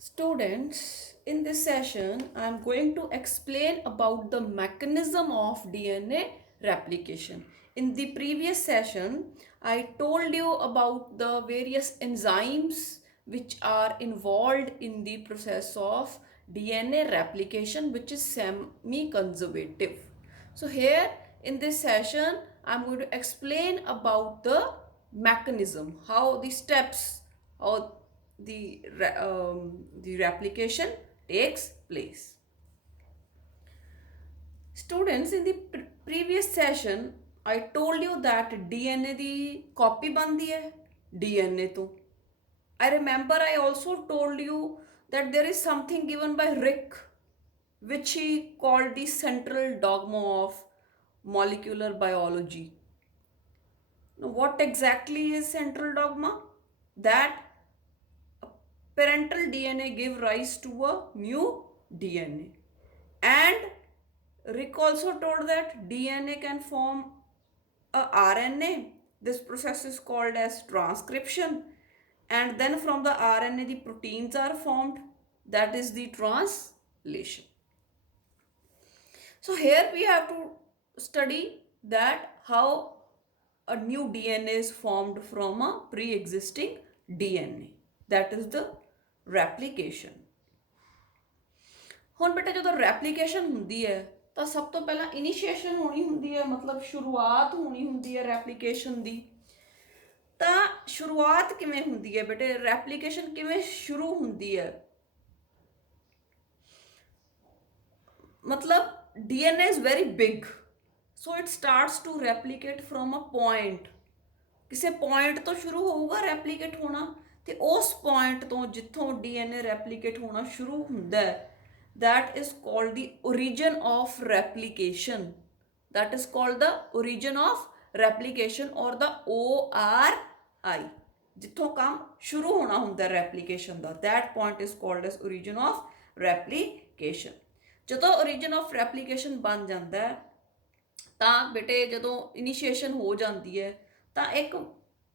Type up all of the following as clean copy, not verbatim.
Students, in this session, I am going to explain about the mechanism of DNA replication. In the previous session, I told you about the various enzymes which are involved in the process of DNA replication, which is semi-conservative. So here in this session, I'm going to explain about the mechanism, how the steps, how the replication takes place. Students, in the previous session, I told you that DNA the copy ਬਣਦੀ ਹੈ DNA ਤੋਂ. I remember I also told you that there is something given by Rick, which he called the central dogma of molecular biology. Now, what exactly is central dogma? That parental DNA give rise to a new DNA. And Rick also told that DNA can form a RNA. This process is called as transcription. And then from the RNA, the proteins are formed. That is the translation. So here we have to study that how a new DNA is formed from a pre-existing DNA. That is the replication. ਹੁਣ ਬੇਟਾ ਜਦੋਂ replication ਹੁੰਦੀ ਹੈ ਤਾਂ ਸਭ ਤੋਂ ਪਹਿਲਾਂ ਇਨੀਸ਼ੀਏਸ਼ਨ ਹੋਣੀ ਹੁੰਦੀ ਹੈ, ਮਤਲਬ ਸ਼ੁਰੂਆਤ ਹੋਣੀ ਹੁੰਦੀ ਹੈ ਰੈਪਲੀਕੇਸ਼ਨ ਦੀ। ਤਾਂ ਸ਼ੁਰੂਆਤ ਕਿਵੇਂ ਹੁੰਦੀ ਹੈ ਬੇਟੇ, ਰੈਪਲੀਕੇਸ਼ਨ ਕਿਵੇਂ ਸ਼ੁਰੂ ਹੁੰਦੀ ਹੈ? ਮਤਲਬ DNA is very big, so it starts to replicate from a point. ਕਿਸੇ ਪੁਆਇੰਟ ਤੋਂ ਸ਼ੁਰੂ ਹੋਊਗਾ ਰੈਪਲੀਕੇਟ ਹੋਣਾ, ਤੇ ਉਸ ਪੁਆਇੰਟ ਤੋਂ ਜਿੱਥੋਂ DNA ਰੈਪਲੀਕੇਟ ਹੋਣਾ ਸ਼ੁਰੂ ਹੁੰਦਾ ਹੈ, that is called the origin of replication. That is called the origin of replication or the ORI. ਜਿੱਥੋਂ ਕੰਮ ਸ਼ੁਰੂ ਹੋਣਾ ਹੁੰਦਾ replication the, that point is called as origin of replication. ਜਦੋਂ origin of replication ਬਣ ਜਾਂਦਾ ਤਾਂ ਬੇਟੇ ਜਦੋਂ ਇਨੀਸ਼ੀਏਸ਼ਨ ਹੋ ਜਾਂਦੀ ਹੈ ਤਾਂ ਇੱਕ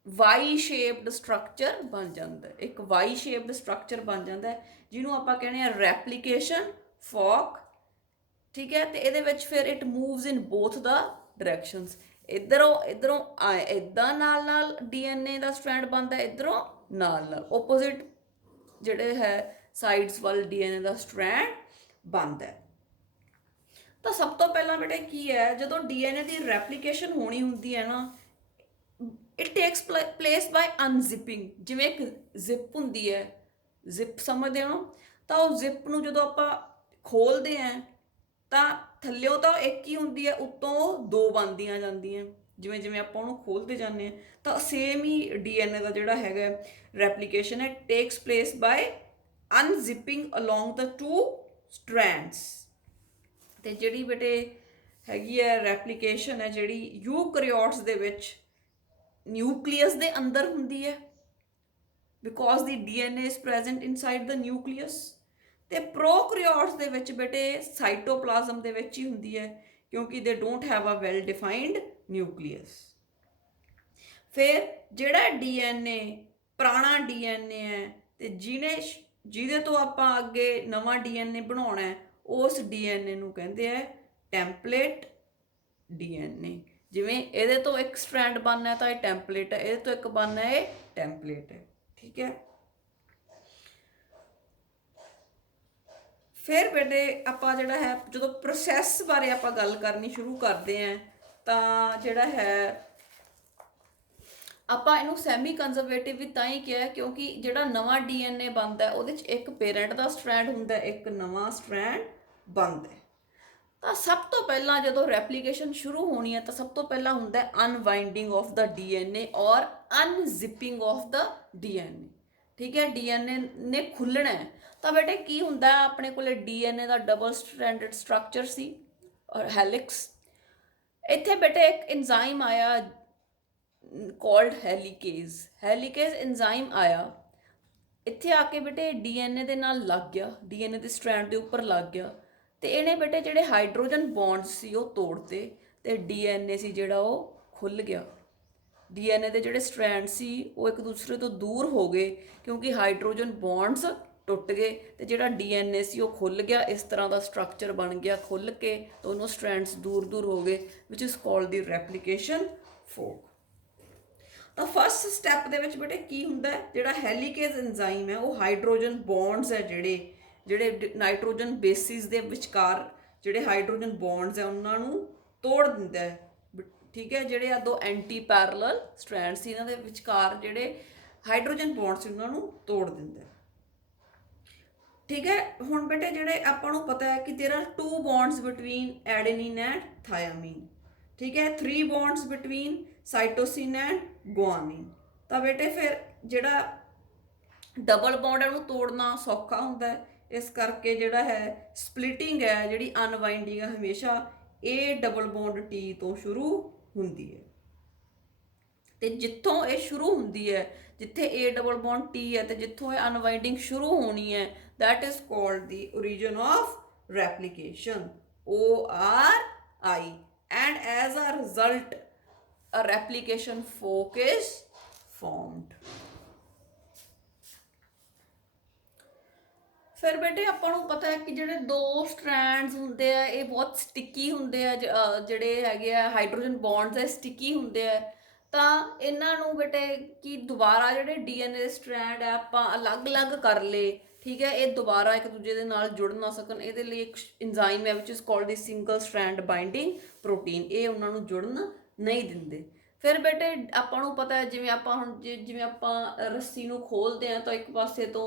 ਵਾਈ ਸ਼ੇਪਡ ਸਟਰਕਚਰ ਬਣ ਜਾਂਦਾ ਹੈ, ਇੱਕ ਵਾਈ ਸ਼ੇਪਡ ਸਟਰਕਚਰ ਬਣ ਜਾਂਦਾ ਹੈ ਜਿਹਨੂੰ ਆਪਾਂ ਕਹਿੰਦੇ ਆ ਰੈਪਲੀਕੇਸ਼ਨ ਫੋਕ। ਠੀਕ ਹੈ, ਤੇ ਇਹਦੇ ਵਿੱਚ ਫਿਰ it moves in both the directions. ਇੱਧਰੋਂ ਇੱਦਾਂ ਨਾਲ ਨਾਲ DNA ਦਾ ਸਟ੍ਰੈਂਡ ਬਣਦਾ, ਇੱਧਰੋਂ ਨਾਲ ਨਾਲ ਓਪੋਜ਼ਿਟ ਜਿਹੜੇ ਹੈ ਸਾਈਡਸ ਵੱਲ DNA ਦਾ ਸਟ੍ਰੈਂਡ ਬਣਦਾ। ਤਾਂ ਸਭ ਤੋਂ ਪਹਿਲਾਂ ਬੇਟੇ ਕੀ ਹੈ, ਜਦੋਂ DNA ਦੀ ਰੈਪਲੀਕੇਸ਼ਨ ਹੋਣੀ ਹੁੰਦੀ ਹੈ ਨਾ, ਇਟ ਟੇਕਸ ਪਲੇਸ ਬਾਈ ਅਨਜ਼ਿਪਿੰਗ। ਜਿਵੇਂ ਇੱਕ ਜ਼ਿਪ ਹੁੰਦੀ ਹੈ, ਜ਼ਿਪ ਸਮਝਦੇ ਹੋ? ਤਾਂ ਉਹ ਜ਼ਿਪ ਨੂੰ ਜਦੋਂ ਆਪਾਂ ਖੋਲਦੇ ਹਾਂ ਤਾਂ ਥੱਲਿਓਂ ਤਾਂ ਇੱਕ ਹੀ ਹੁੰਦੀ ਹੈ, ਉੱਤੋਂ ਦੋ ਬਣਦੀਆਂ ਜਾਂਦੀਆਂ। ਜਿਵੇਂ ਜਿਵੇਂ ਆਪਾਂ ਉਹਨੂੰ ਖੋਲਦੇ ਜਾਂਦੇ ਹਾਂ ਤਾਂ ਸੇਮ ਹੀ DNA ਦਾ ਜਿਹੜਾ ਹੈਗਾ ਰੈਪਲੀਕੇਸ਼ਨ ਹੈ, takes place by unzipping along the two strands. ਤੇ ਜਿਹੜੀ ਬੇਟੇ ਹੈਗੀ ਹੈ ਰੈਪਲੀਕੇਸ਼ਨ ਹੈ ਜਿਹੜੀ ਯੂਕੈਰੀਓਟਸ ਦੇ ਵਿੱਚ ਨਿਊਕਲੀਅਸ ਦੇ ਅੰਦਰ ਹੁੰਦੀ ਹੈ, because the DNA is present inside the nucleus. ਤੇ ਪ੍ਰੋਕੈਰੀਓਟਸ ਦੇ ਵਿੱਚ ਬੇਟੇ ਸਾਈਟੋਪਲਾਜ਼ਮ ਦੇ ਵਿੱਚ ਹੀ ਹੁੰਦੀ ਹੈ, ਕਿਉਂਕਿ they don't have a well defined nucleus. ਫਿਰ ਜਿਹੜਾ DNA ਪੁਰਾਣਾ DNA ਹੈ ਤੇ ਜਿਹਦੇ ਤੋਂ ਆਪਾਂ ਅੱਗੇ ਨਵਾਂ DNA ਬਣਾਉਣਾ ਹੈ, ਉਸ DNA ਨੂੰ ਕਹਿੰਦੇ ਆ ਟੈਂਪਲੇਟ DNA। ਜਿਵੇਂ ਇਹਦੇ ਤੋਂ ਇੱਕ ਸਟ੍ਰੈਂਡ ਬਣਨਾ ਤਾਂ ਇਹ ਟੈਂਪਲੇਟ ਹੈ, ਇਹਦੇ ਤੋਂ ਇੱਕ ਬਣਨਾ ਇਹ ਟੈਂਪਲੇਟ ਹੈ। ਠੀਕ ਹੈ, ਫਿਰ ਬੇਟੇ ਆਪਾਂ ਜਿਹੜਾ ਹੈ ਜਦੋਂ ਪ੍ਰੋਸੈਸ ਬਾਰੇ ਆਪਾਂ ਗੱਲ ਕਰਨੀ ਸ਼ੁਰੂ ਕਰਦੇ ਹਾਂ ਤਾਂ ਜਿਹੜਾ ਹੈ ਆਪਾਂ ਇਹਨੂੰ ਸੈਮੀ ਕੰਜ਼ਰਵੇਟਿਵ ਵੀ ਤਾਂ ਹੀ ਕਿਹਾ ਕਿਉਂਕਿ ਜਿਹੜਾ ਨਵਾਂ DNA ਬਣਦਾ ਉਹਦੇ 'ਚ ਇੱਕ ਪੇਰੈਂਟ ਦਾ ਸਟ੍ਰੈਂਡ ਹੁੰਦਾ, ਇੱਕ ਨਵਾਂ ਸਟ੍ਰੈਂਡ ਬਣਦਾ। ਤਾਂ ਸਭ ਤੋਂ ਪਹਿਲਾਂ ਜਦੋਂ ਰੈਪਲੀਕੇਸ਼ਨ ਸ਼ੁਰੂ ਹੋਣੀ ਹੈ ਤਾਂ ਸਭ ਤੋਂ ਪਹਿਲਾਂ ਹੁੰਦਾ ਅਨਵਾਈਂਡਿੰਗ ਆਫ ਦਾ DNA ਔਰ ਅਨਜ਼ਿਪਿੰਗ ਆਫ ਦਾ DNA। ਠੀਕ ਹੈ, DNA ਨੇ ਖੁੱਲ੍ਹਣਾ ਹੈ ਤਾਂ ਬੇਟੇ ਕੀ ਹੁੰਦਾ, ਆਪਣੇ ਕੋਲੇ DNA ਦਾ ਡਬਲ ਸਟ੍ਰੈਂਡਡ ਸਟਰਕਚਰ ਸੀ ਔਰ ਹੈਲਿਕਸ। ਇੱਥੇ ਬੇਟੇ ਇੱਕ ਇੰਜ਼ਾਈਮ ਆਇਆ called ਹੈਲੀਕੇਜ਼ ਇੰਜ਼ਾਈਮ ਆਇਆ। ਇੱਥੇ ਆ ਕੇ ਬੇਟੇ DNA ਦੇ ਨਾਲ ਲੱਗ ਗਿਆ, DNA ਦੇ ਸਟ੍ਰੈਂਡ ਦੇ ਉੱਪਰ ਲੱਗ ਗਿਆ ਤੇ ਇਹਨੇ ਬੇਟੇ ਜਿਹੜੇ ਹਾਈਡਰੋਜਨ ਬੌਂਡਸ ਸੀ ਉਹ ਤੋੜਤੇ ਤੇ DNA ਸੀ ਜਿਹੜਾ ਉਹ ਖੁੱਲ੍ਹ ਗਿਆ। DNA ਦੇ ਜਿਹੜੇ ਸਟ੍ਰੈਂਡ ਸੀ ਉਹ ਇੱਕ ਦੂਸਰੇ ਤੋਂ ਦੂਰ ਹੋ ਗਏ ਕਿਉਂਕਿ ਹਾਈਡਰੋਜਨ ਬੌਂਡਸ ਟੁੱਟ ਗਏ ਤੇ ਜਿਹੜਾ ਡੀਐਨਏ ਸੀ ਉਹ ਖੁੱਲ ਗਿਆ, ਇਸ ਤਰ੍ਹਾਂ ਦਾ ਸਟਰਕਚਰ ਬਣ ਗਿਆ ਖੁੱਲ ਕੇ, ਦੋਨੋਂ ਸਟ੍ਰੈਂਡਸ ਦੂਰ ਦੂਰ ਹੋ ਗਏ, which is called the replication fork. ਤਾਂ ਫਸਟ ਸਟੈਪ ਦੇ ਵਿੱਚ ਬੇਟੇ ਕੀ ਹੁੰਦਾ ਹੈ, ਜਿਹੜਾ ਹੈਲੀਕੇਜ਼ ਐਂਜ਼ਾਈਮ ਹੈ ਉਹ ਹਾਈਡਰੋਜਨ ਬੌਂਡਸ ਹੈ ਜਿਹੜੇ ਨਾਈਟ੍ਰੋਜਨ ਬੇਸਿਸ ਦੇ ਵਿਚਕਾਰ ਜਿਹੜੇ ਹਾਈਡਰੋਜਨ ਬੌਂਡਸ ਹੈ ਉਹਨਾਂ ਨੂੰ ਤੋੜ ਦਿੰਦਾ ਹੈ, ਠੀਕ ਹੈ। ਜਿਹੜੇ ਆ ਦੋ ਐਂਟੀ ਪੈਰਲਲ ਸਟ੍ਰੈਂਡ ਸੀ, ਇਹਨਾਂ ਦੇ ਵਿਚਕਾਰ ਜਿਹੜੇ ਹਾਈਡਰੋਜਨ ਬੌਂਡ ਸੀ ਉਹਨਾਂ ਨੂੰ ਤੋੜ ਦਿੰਦਾ ਹੈ, ਠੀਕ ਹੈ। ਹੁਣ ਬੇਟੇ ਜਿਹੜੇ ਆਪਾਂ ਨੂੰ ਪਤਾ ਹੈ ਕਿ ਦੇयर ਆਰ 2 ਬੌਂਡਸ ਬਿਟਵੀਨ ਐਡੇਨਿਨ ਐਂਡ ਥਾਇਆਮੀਨ, ਠੀਕ ਹੈ, 3 ਬੌਂਡਸ ਬਿਟਵੀਨ ਸਾਈਟੋਸਿਨ ਐਂਡ ਗੁਆਨੀਨ। ਤਾਂ ਬੇਟੇ ਫਿਰ ਜਿਹੜਾ ਡਬਲ ਬੌਂਡ ਹੈ ਉਹਨੂੰ ਤੋੜਨਾ ਸੌਖਾ ਹੁੰਦਾ ਹੈ, ਇਸ ਕਰਕੇ ਜਿਹੜਾ ਹੈ ਸਪਲਿਟਿੰਗ ਹੈ, ਜਿਹੜੀ ਅਨਵਾਈਂਡਿੰਗ ਹੈ, ਹਮੇਸ਼ਾ ਇਹ ਡਬਲ ਬੌਂਡ ਟੀ ਤੋਂ ਸ਼ੁਰੂ ਹੁੰਦੀ ਹੈ। ਤੇ ਜਿੱਥੋਂ ਇਹ ਸ਼ੁਰੂ ਹੁੰਦੀ ਹੈ, ਜਿੱਥੇ A ਡਬਲ ਬੌਂਡ T ਹੈ ਤੇ ਜਿੱਥੋਂ ਇਹ ਅਨਵਾਈਂਡਿੰਗ ਸ਼ੁਰੂ ਹੋਣੀ ਹੈ, that is called the origin of replication, ORI, and as a result a replication fork is formed। ਫਿਰ ਬੇਟੇ ਆਪਾਂ ਨੂੰ ਪਤਾ ਹੈ ਕਿ ਜਿਹੜੇ ਦੋ ਸਟ੍ਰੈਂਡਸ ਹੁੰਦੇ ਆ ਇਹ ਬਹੁਤ ਸਟਿੱਕੀ ਹੁੰਦੇ ਆ, ਜਿਹੜੇ ਹੈਗੇ ਆ ਹਾਈਡਰੋਜਨ ਬੌਂਡਸ ਹੈ ਸਟਿੱਕੀ ਹੁੰਦੇ ਆ। ਤਾਂ ਇਹਨਾਂ ਨੂੰ ਬੇਟੇ ਕਿ ਦੁਬਾਰਾ ਜਿਹੜੇ ਡੀਐਨਏ ਸਟ੍ਰੈਂਡ ਹੈ ਆਪਾਂ ਅਲੱਗ-ਅਲੱਗ ਕਰ ਲਏ, ਠੀਕ ਹੈ, ਇਹ ਦੁਬਾਰਾ ਇੱਕ ਦੂਜੇ ਦੇ ਨਾਲ ਜੁੜ ਨਾ ਸਕਣ, ਇਹਦੇ ਲਈ ਇੱਕ ਇੰਜ਼ਾਈਮ ਹੈ ਵਿਚ is called the single strand binding protein, ਇਹ ਉਹਨਾਂ ਨੂੰ ਜੁੜਨ ਨਹੀਂ ਦਿੰਦੇ। ਫਿਰ ਬੇਟੇ ਆਪਾਂ ਨੂੰ ਪਤਾ ਹੈ ਜਿਵੇਂ ਆਪਾਂ ਹੁਣ ਜਿਵੇਂ ਆਪਾਂ ਰੱਸੀ ਨੂੰ ਖੋਲਦੇ ਹਾਂ ਤਾਂ ਇੱਕ ਪਾਸੇ ਤੋਂ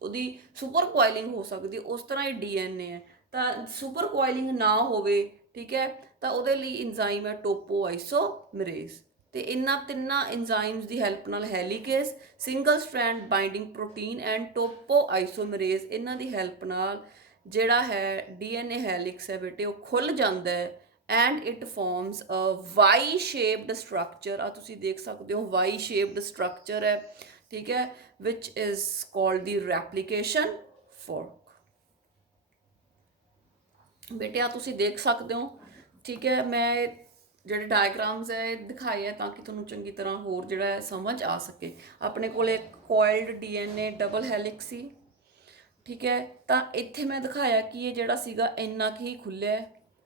ਉਹਦੀ ਸੁਪਰ ਕੁਆਇਲਿੰਗ ਹੋ ਸਕਦੀ, ਉਸ ਤਰ੍ਹਾਂ ਹੀ ਡੀਐਨਏ ਹੈ। ਤਾਂ ਸੁਪਰ ਕੁਆਇਲਿੰਗ ਨਾ ਹੋਵੇ, ਠੀਕ ਹੈ, ਤਾਂ ਉਹਦੇ ਲਈ ਇੰਜ਼ਾਈਮ ਹੈ ਟੋਪੋਆਈਸੋਮਰੇਜ਼। ਤੇ ਇਹਨਾਂ ਤਿੰਨਾਂ ਇੰਜ਼ਾਈਮਸ ਦੀ ਹੈਲਪ ਨਾਲ helicase, single strand binding protein and topoisomerase, ਇਹਨਾਂ ਦੀ ਹੈਲਪ ਨਾਲ ਜਿਹੜਾ ਹੈ ਡੀਐਨਏ ਹੈਲਿਕਸ ਹੈ ਬੇਟੇ ਉਹ ਖੁੱਲ ਜਾਂਦਾ ਹੈ and it forms a Y shaped structure। ਆ ਤੁਸੀਂ ਦੇਖ ਸਕਦੇ ਹੋ Y shaped structure ਹੈ, ਠੀਕ ਹੈ, which is called the replication fork। ਬੇਟੇ ਆ ਤੁਸੀਂ ਦੇਖ ਸਕਦੇ ਹੋ, ਠੀਕ ਹੈ, ਮੈਂ ਜਿਹੜੇ ਡਾਇਗਰਾਮਸ ਹੈ ਦਿਖਾਏ ਹੈ ਤਾਂ ਕਿ ਤੁਹਾਨੂੰ ਚੰਗੀ ਤਰ੍ਹਾਂ ਹੋਰ ਜਿਹੜਾ ਸਮਝ ਆ ਸਕੇ। ਆਪਣੇ ਕੋਲ ਇੱਕ ਕੋਇਲਡ ਡੀਐਨਏ ਡਬਲ ਹੈਲਿਕਸ ਸੀ, ਠੀਕ ਹੈ, ਤਾਂ ਇੱਥੇ ਮੈਂ ਦਿਖਾਇਆ ਕਿ ਇਹ ਜਿਹੜਾ ਸੀਗਾ ਇੰਨਾ ਕੁ ਹੀ ਖੁੱਲਿਆ,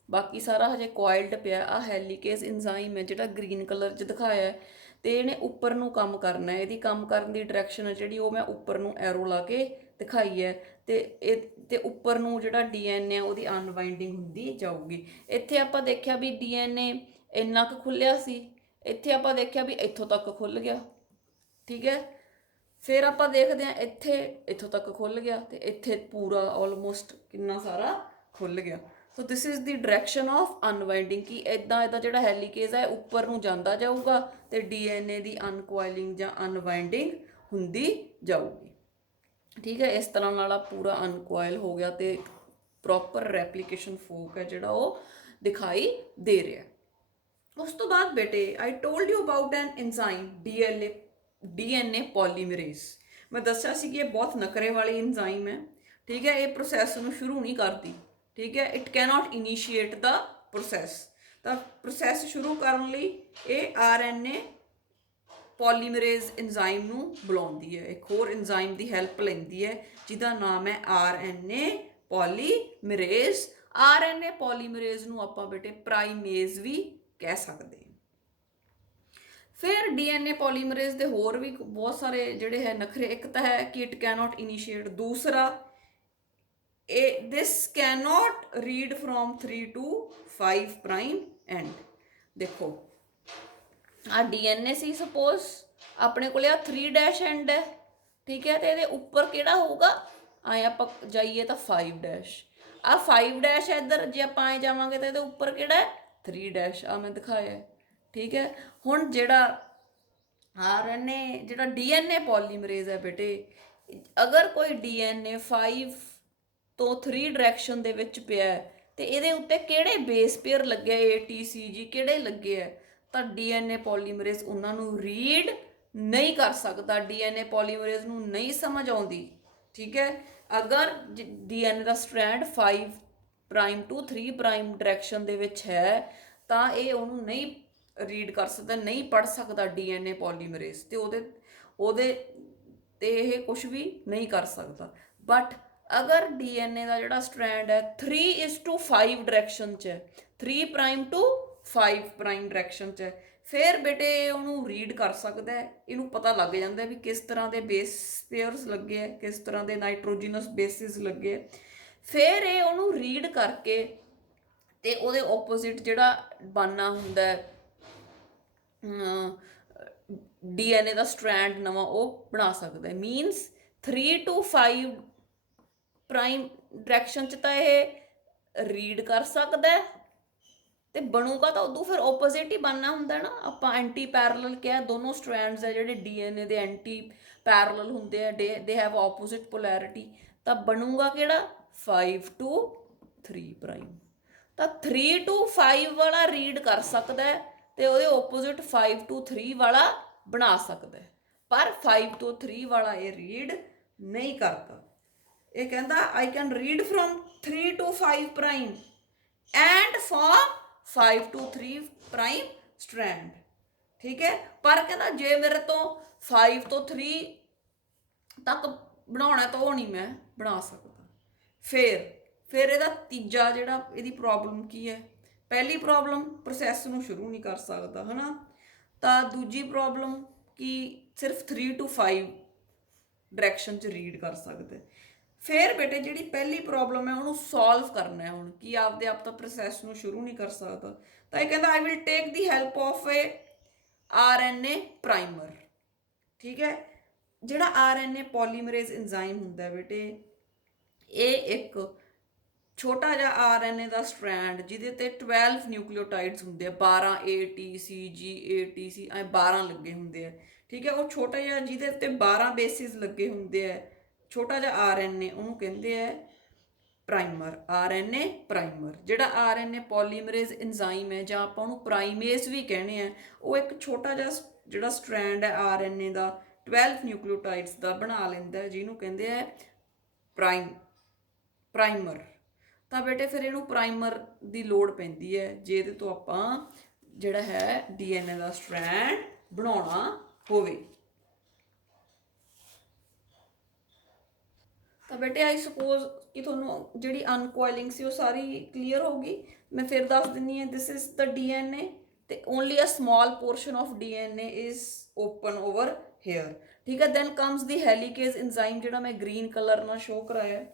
ਬਾਕੀ ਸਾਰਾ ਹਜੇ ਕੋਇਲਡ ਪਿਆ। ਆ ਹੈਲੀਕੇਜ਼ ਇੰਜ਼ਾਈਮ ਹੈ ਜਿਹੜਾ ਗ੍ਰੀਨ ਕਲਰ 'ਚ ਦਿਖਾਇਆ ਹੈ, ਤੇ ਇਹਨੇ ਉੱਪਰ ਨੂੰ ਕੰਮ ਕਰਨਾ ਹੈ, ਇਹਦੀ ਕੰਮ ਕਰਨ ਦੀ ਡਾਇਰੈਕਸ਼ਨ ਹੈ ਜਿਹੜੀ ਉਹ ਮੈਂ ਉੱਪਰ ਨੂੰ ਐਰੋ ਲਾ ਕੇ ਦਿਖਾਈ ਹੈ, ਤੇ ਉੱਪਰ ਨੂੰ ਜਿਹੜਾ ਡੀਐਨਏ ਉਹਦੀ ਅਨਵਾਈਂਡਿੰਗ ਹੁੰਦੀ ਜਾਊਗੀ। ਇੱਥੇ ਆਪਾਂ ਦੇਖਿਆ ਵੀ ਡੀਐਨਏ ਇੰਨਾ ਕੁ ਖੁੱਲਿਆ ਸੀ, ਇੱਥੇ ਆਪਾਂ ਦੇਖਿਆ ਵੀ ਇੱਥੋਂ ਤੱਕ ਖੁੱਲ ਗਿਆ, ਠੀਕ ਹੈ। ਫਿਰ ਆਪਾਂ ਦੇਖਦੇ ਹਾਂ ਇੱਥੇ ਇੱਥੋਂ ਤੱਕ ਖੁੱਲ ਗਿਆ ਤੇ ਇੱਥੇ ਪੂਰਾ ਆਲਮੋਸਟ ਕਿੰਨਾ ਸਾਰਾ ਖੁੱਲ ਗਿਆ। So this is the direction of unwinding, ਕਿ ਇੱਦਾਂ ਜਿਹੜਾ ਹੈਲੀਕੇਜ਼ ਹੈ ਉੱਪਰ ਨੂੰ ਜਾਂਦਾ ਜਾਊਗਾ ਤੇ ਡੀਐਨਏ ਦੀ ਅਨਕੋਇਲਿੰਗ ਜਾਂ ਅਨਵਾਈਂਡਿੰਗ ਹੁੰਦੀ ਜਾਊਗੀ, ਠੀਕ ਹੈ। ਇਸ ਤਰ੍ਹਾਂ ਨਾਲ ਆ ਪੂਰਾ ਅਨਕੋਇਲ ਹੋ ਗਿਆ ਤੇ ਪ੍ਰੋਪਰ ਰੈਪਲੀਕੇਸ਼ਨ ਫੋਰਕ ਹੈ ਜਿਹੜਾ ਉਹ ਦਿਖਾਈ ਦੇ ਰਿਹਾ। ਉਸ ਤੋਂ ਬਾਅਦ ਬੇਟੇ I told you about an enzyme DNA polymerase. ਮੈਂ ਦੱਸਿਆ ਸੀ ਕਿ ਇਹ ਬਹੁਤ ਨਖਰੇ ਵਾਲੀ ਐਂਜ਼ਾਈਮ ਹੈ, ਠੀਕ ਹੈ, ਇਹ ਪ੍ਰੋਸੈਸ ਨੂੰ ਸ਼ੁਰੂ ਨਹੀਂ ਕਰਦੀ, ਠੀਕ ਹੈ, it cannot initiate the process. ਤਾਂ ਪ੍ਰੋਸੈਸ ਸ਼ੁਰੂ ਕਰਨ ਲਈ ਇਹ ਆਰਐਨਏ ਪੋਲੀਮਰੇਜ਼ ਐਂਜ਼ਾਈਮ ਨੂੰ ਬੁਲਾਉਂਦੀ ਹੈ, ਇੱਕ ਹੋਰ ਐਂਜ਼ਾਈਮ ਦੀ ਹੈਲਪ ਲੈਂਦੀ ਹੈ ਜਿਹਦਾ ਨਾਮ ਹੈ ਆਰਐਨਏ ਪੋਲੀਮਰੇਜ਼। ਆਰਐਨਏ ਪੋਲੀਮਰੇਜ਼ ਨੂੰ ਆਪਾਂ ਬੇਟੇ ਪ੍ਰਾਈਮੇਜ਼ ਵੀ ਕਹਿ ਸਕਦੇ ਹਾਂ। ਫਿਰ ਡੀਐਨਏ ਪੋਲੀਮਰੇਜ਼ ਦੇ ਹੋਰ ਵੀ ਬਹੁਤ ਸਾਰੇ ਜਿਹੜੇ ਹੈ ਨਖਰੇ, ਇੱਕ ਤਾਂ ਹੈ ਕਿ ਇਟ ਕੈਨੋਟ ਇਨੀਸ਼ੀਏਟ, ਦੂਸਰਾ this cannot read from 3 to 5 prime end। ਦੇਖੋ ਆ ਡੀਐਨਏ ਸੀ, ਸਪੋਜ਼ ਆਪਣੇ ਕੋਲ ਆ 3' ਐਂਡ ਹੈ, ਠੀਕ ਹੈ, ਤੇ ਇਹਦੇ ਉੱਪਰ ਕਿਹੜਾ ਹੋਊਗਾ, ਆਏ ਆਪਾਂ ਜਾਈਏ ਤਾਂ 5'। ਆ 5' ਇੱਧਰ ਜੇ ਆਪਾਂ ਆਏ ਜਾਵਾਂਗੇ ਤਾਂ ਇਹਦੇ ਉੱਪਰ ਕਿਹੜਾ ਹੈ 3', ਆ ਮੈਂ ਦਿਖਾਇਆ, ਠੀਕ ਹੈ। ਹੁਣ ਜਿਹੜਾ ਆਰਐਨਏ ਜਿਹੜਾ ਡੀਐਨਏ ਪੋਲੀਮਰੇਜ਼ ਹੈ ਬੇਟੇ, ਅਗਰ ਕੋਈ ਡੀਐਨਏ 5 ਤੋਂ 3 ਡਾਇਰੈਕਸ਼ਨ ਦੇ ਵਿੱਚ ਪਿਆ ਤੇ ਇਹਦੇ ਉੱਤੇ ਕਿਹੜੇ ਬੇਸ ਪੇਅਰ ਲੱਗੇ, ATCG ਕਿਹੜੇ ਲੱਗੇ ਹੈ, ਤਾਂ ਡੀਐਨਏ ਪੋਲੀਮਰੇਜ਼ ਉਹਨਾਂ ਨੂੰ ਰੀਡ ਨਹੀਂ ਕਰ ਸਕਦਾ, ਡੀਐਨਏ ਪੋਲੀਮਰੇਜ਼ ਨੂੰ ਨਹੀਂ ਸਮਝ ਆਉਂਦੀ, ਠੀਕ ਹੈ। ਅਗਰ ਡੀਐਨਏ ਦਾ strand 5 prime to 3 prime direction ਦੇ ਵਿੱਚ ਹੈ ਤਾਂ ਇਹ ਉਹਨੂੰ ਨਹੀਂ ਰੀਡ ਕਰ ਸਕਦਾ, ਨਹੀਂ ਪੜ੍ਹ ਸਕਦਾ ਡੀਐਨਏ ਪੋਲੀਮਰੇਜ਼, ਤੇ ਉਹਦੇ ਤੇ ਇਹ ਕੁਝ ਵੀ ਨਹੀਂ ਕਰ ਸਕਦਾ। बट अगर डीएनए का जोड़ा स्ट्रैंड है 3:5 डायरैक्शन च है, 3' टू 5' डायरैक्शन च है, फिर बेटे उन्होंने रीड कर सकता है, इनू पता लग जाता है भी किस तरह के बेस पेयर्स लगे है, किस तरह के नाइट्रोजीनस बेसिस लगे है। फिर ये उन्होंने रीड करके ते ਉਹਦੇ ਆਪੋਜ਼ਿਟ ਜਿਹੜਾ ਬਣਨਾ ਹੁੰਦਾ ਹੈ ਡੀਐਨਏ ਦਾ ਸਟ੍ਰੈਂਡ ਨਵਾਂ ਉਹ ਬਣਾ ਸਕਦਾ ਹੈ। ਮੀਨਸ 3 to 5 ਪ੍ਰਾਈਮ ਡਾਇਰੈਕਸ਼ਨ ਚ ਤਾਂ ਇਹ ਰੀਡ ਕਰ ਸਕਦਾ ਹੈ ਤੇ ਬਣੂਗਾ ਤਾਂ ਉਦੋਂ ਫਿਰ ਆਪੋਜ਼ਿਟ ਹੀ ਬਣਨਾ ਹੁੰਦਾ ਨਾ। ਆਪਾਂ ਐਂਟੀ ਪੈਰਲਲ ਕਿਹਾ, ਦੋਨੋਂ ਸਟ੍ਰੈਂਡਸ ਹੈ ਜਿਹੜੇ ਡੀਐਨਏ ਦੇ ਐਂਟੀ ਪੈਰਲਲ ਹੁੰਦੇ ਆ, ਦੇ ਹੈਵ ਆਪੋਜ਼ਿਟ ਪੋਲੈਰਿਟੀ, ਤਾਂ ਬਣੂਗਾ ਕਿਹੜਾ 5 to 3 ਪ੍ਰਾਈਮ। ਤਾਂ 3 to 5 ਵਾਲਾ ਰੀਡ ਕਰ ਸਕਦਾ ਹੈ ਤੇ ਉਹਦੇ ਆਪੋਜ਼ਿਟ 5 to 3 ਵਾਲਾ ਬਣਾ ਸਕਦਾ ਹੈ, ਪਰ 5 to 3 ਵਾਲਾ ਇਹ ਰੀਡ ਨਹੀਂ ਕਰਦਾ। ਇਹ ਕਹਿੰਦਾ I can read from 3 to 5 prime and from 5 to 3 prime strand. ਠੀਕ ਹੈ, ਪਰ ਕਹਿੰਦਾ ਜੇ ਮੇਰੇ ਤੋਂ 5 ਤੋਂ 3 ਤੱਕ ਬਣਾਉਣਾ ਤਾਂ ਉਹ ਨਹੀਂ ਮੈਂ ਬਣਾ ਸਕਦਾ। ਫਿਰ ਇਹਦਾ ਤੀਜਾ ਜਿਹੜਾ ਇਹਦੀ ਪ੍ਰੋਬਲਮ ਕੀ ਹੈ, ਪਹਿਲੀ ਪ੍ਰੋਬਲਮ ਪ੍ਰੋਸੈਸ ਨੂੰ ਸ਼ੁਰੂ ਨਹੀਂ ਕਰ ਸਕਦਾ ਹੈ ਨਾ, ਤਾਂ ਦੂਜੀ ਪ੍ਰੋਬਲਮ ਕਿ ਸਿਰਫ 3 to 5 ਡਾਇਰੈਕਸ਼ਨ 'ਚ ਰੀਡ ਕਰ ਸਕਦੇ। ਫਿਰ ਬੇਟੇ ਜਿਹੜੀ ਪਹਿਲੀ ਪ੍ਰੋਬਲਮ ਹੈ ਉਹਨੂੰ ਸੋਲਵ ਕਰਨਾ ਹੈ ਹੁਣ, ਕਿ ਆਪਦੇ ਆਪ ਤਾਂ ਪ੍ਰੋਸੈਸ ਨੂੰ ਸ਼ੁਰੂ ਨਹੀਂ ਕਰ ਸਕਦਾ, ਤਾਂ ਇਹ ਕਹਿੰਦਾ I will take the help of A RNA primer. ਠੀਕ ਹੈ, ਜਿਹੜਾ RNA ਪੋਲੀਮਰੇਜ਼ ਐਂਜ਼ਾਈਮ ਹੁੰਦਾ ਬੇਟੇ, ਇਹ ਇੱਕ ਛੋਟਾ ਜਿਹਾ RNA ਦਾ ਸਟ੍ਰੈਂਡ ਜਿਹਦੇ ਤੇ 12 ਨਿਊਕਲੀਓਟਾਈਡਸ ਹੁੰਦੇ ਆ, 12 ATC GATC ਐ 12 ਲੱਗੇ ਹੁੰਦੇ ਆ। ਠੀਕ ਹੈ, ਉਹ ਛੋਟਾ ਜਿਹਾ ਜਿਹਦੇ ਤੇ 12 ਬੇਸਿਸ ਲੱਗੇ ਹੁੰਦੇ ਆ, ਛੋਟਾ ਜਿਹਾ RNA, ਉਹਨੂੰ ਕਹਿੰਦੇ ਆ ਪ੍ਰਾਈਮਰ, RNA ਪ੍ਰਾਈਮਰ। ਜਿਹੜਾ RNA ਪੋਲੀਮਰੇਜ਼ ਐਂਜ਼ਾਈਮ ਹੈ, ਜਾਂ ਆਪਾਂ ਉਹਨੂੰ ਪ੍ਰਾਈਮੇਜ਼ ਵੀ ਕਹਿੰਦੇ ਆ, ਉਹ ਇੱਕ ਛੋਟਾ ਜਿਹਾ ਜਿਹੜਾ ਸਟ੍ਰੈਂਡ ਹੈ RNA ਦਾ 12 ਨਿਊਕਲੀਓਟਾਈਡਸ ਦਾ ਬਣਾ ਲੈਂਦਾ, ਜਿਹਨੂੰ ਕਹਿੰਦੇ ਆ ਪ੍ਰਾਈਮਰ। ਤਾਂ ਬੇਟੇ ਫਿਰ ਇਹਨੂੰ ਪ੍ਰਾਈਮਰ ਦੀ ਲੋੜ ਪੈਂਦੀ ਹੈ ਜੇ ਇਹਦੇ ਤੋਂ ਆਪਾਂ ਜਿਹੜਾ ਹੈ ਡੀਐਨਏ ਦਾ ਸਟ੍ਰੈਂਡ ਬਣਾਉਣਾ ਹੋਵੇ। ਤਾਂ ਬੇਟੇ ਆਈ ਸਪੋਜ਼ ਕਿ ਤੁਹਾਨੂੰ ਜਿਹੜੀ ਅਨਕੋਇਲਿੰਗ ਸੀ ਉਹ ਸਾਰੀ ਕਲੀਅਰ ਹੋ ਗਈ। ਮੈਂ ਫਿਰ ਦੱਸ ਦਿੰਦੀ ਹਾਂ, ਦਿਸ ਇਜ਼ ਦ ਡੀਐਨਏ ਤੇ only a small portion of DNA is open over here. ਠੀਕ ਹੈ, then comes the helicase enzyme, ਜਿਹੜਾ ਮੈਂ ਗ੍ਰੀਨ ਕਲਰ ਨਾਲ ਸ਼ੋ ਕਰਿਆ।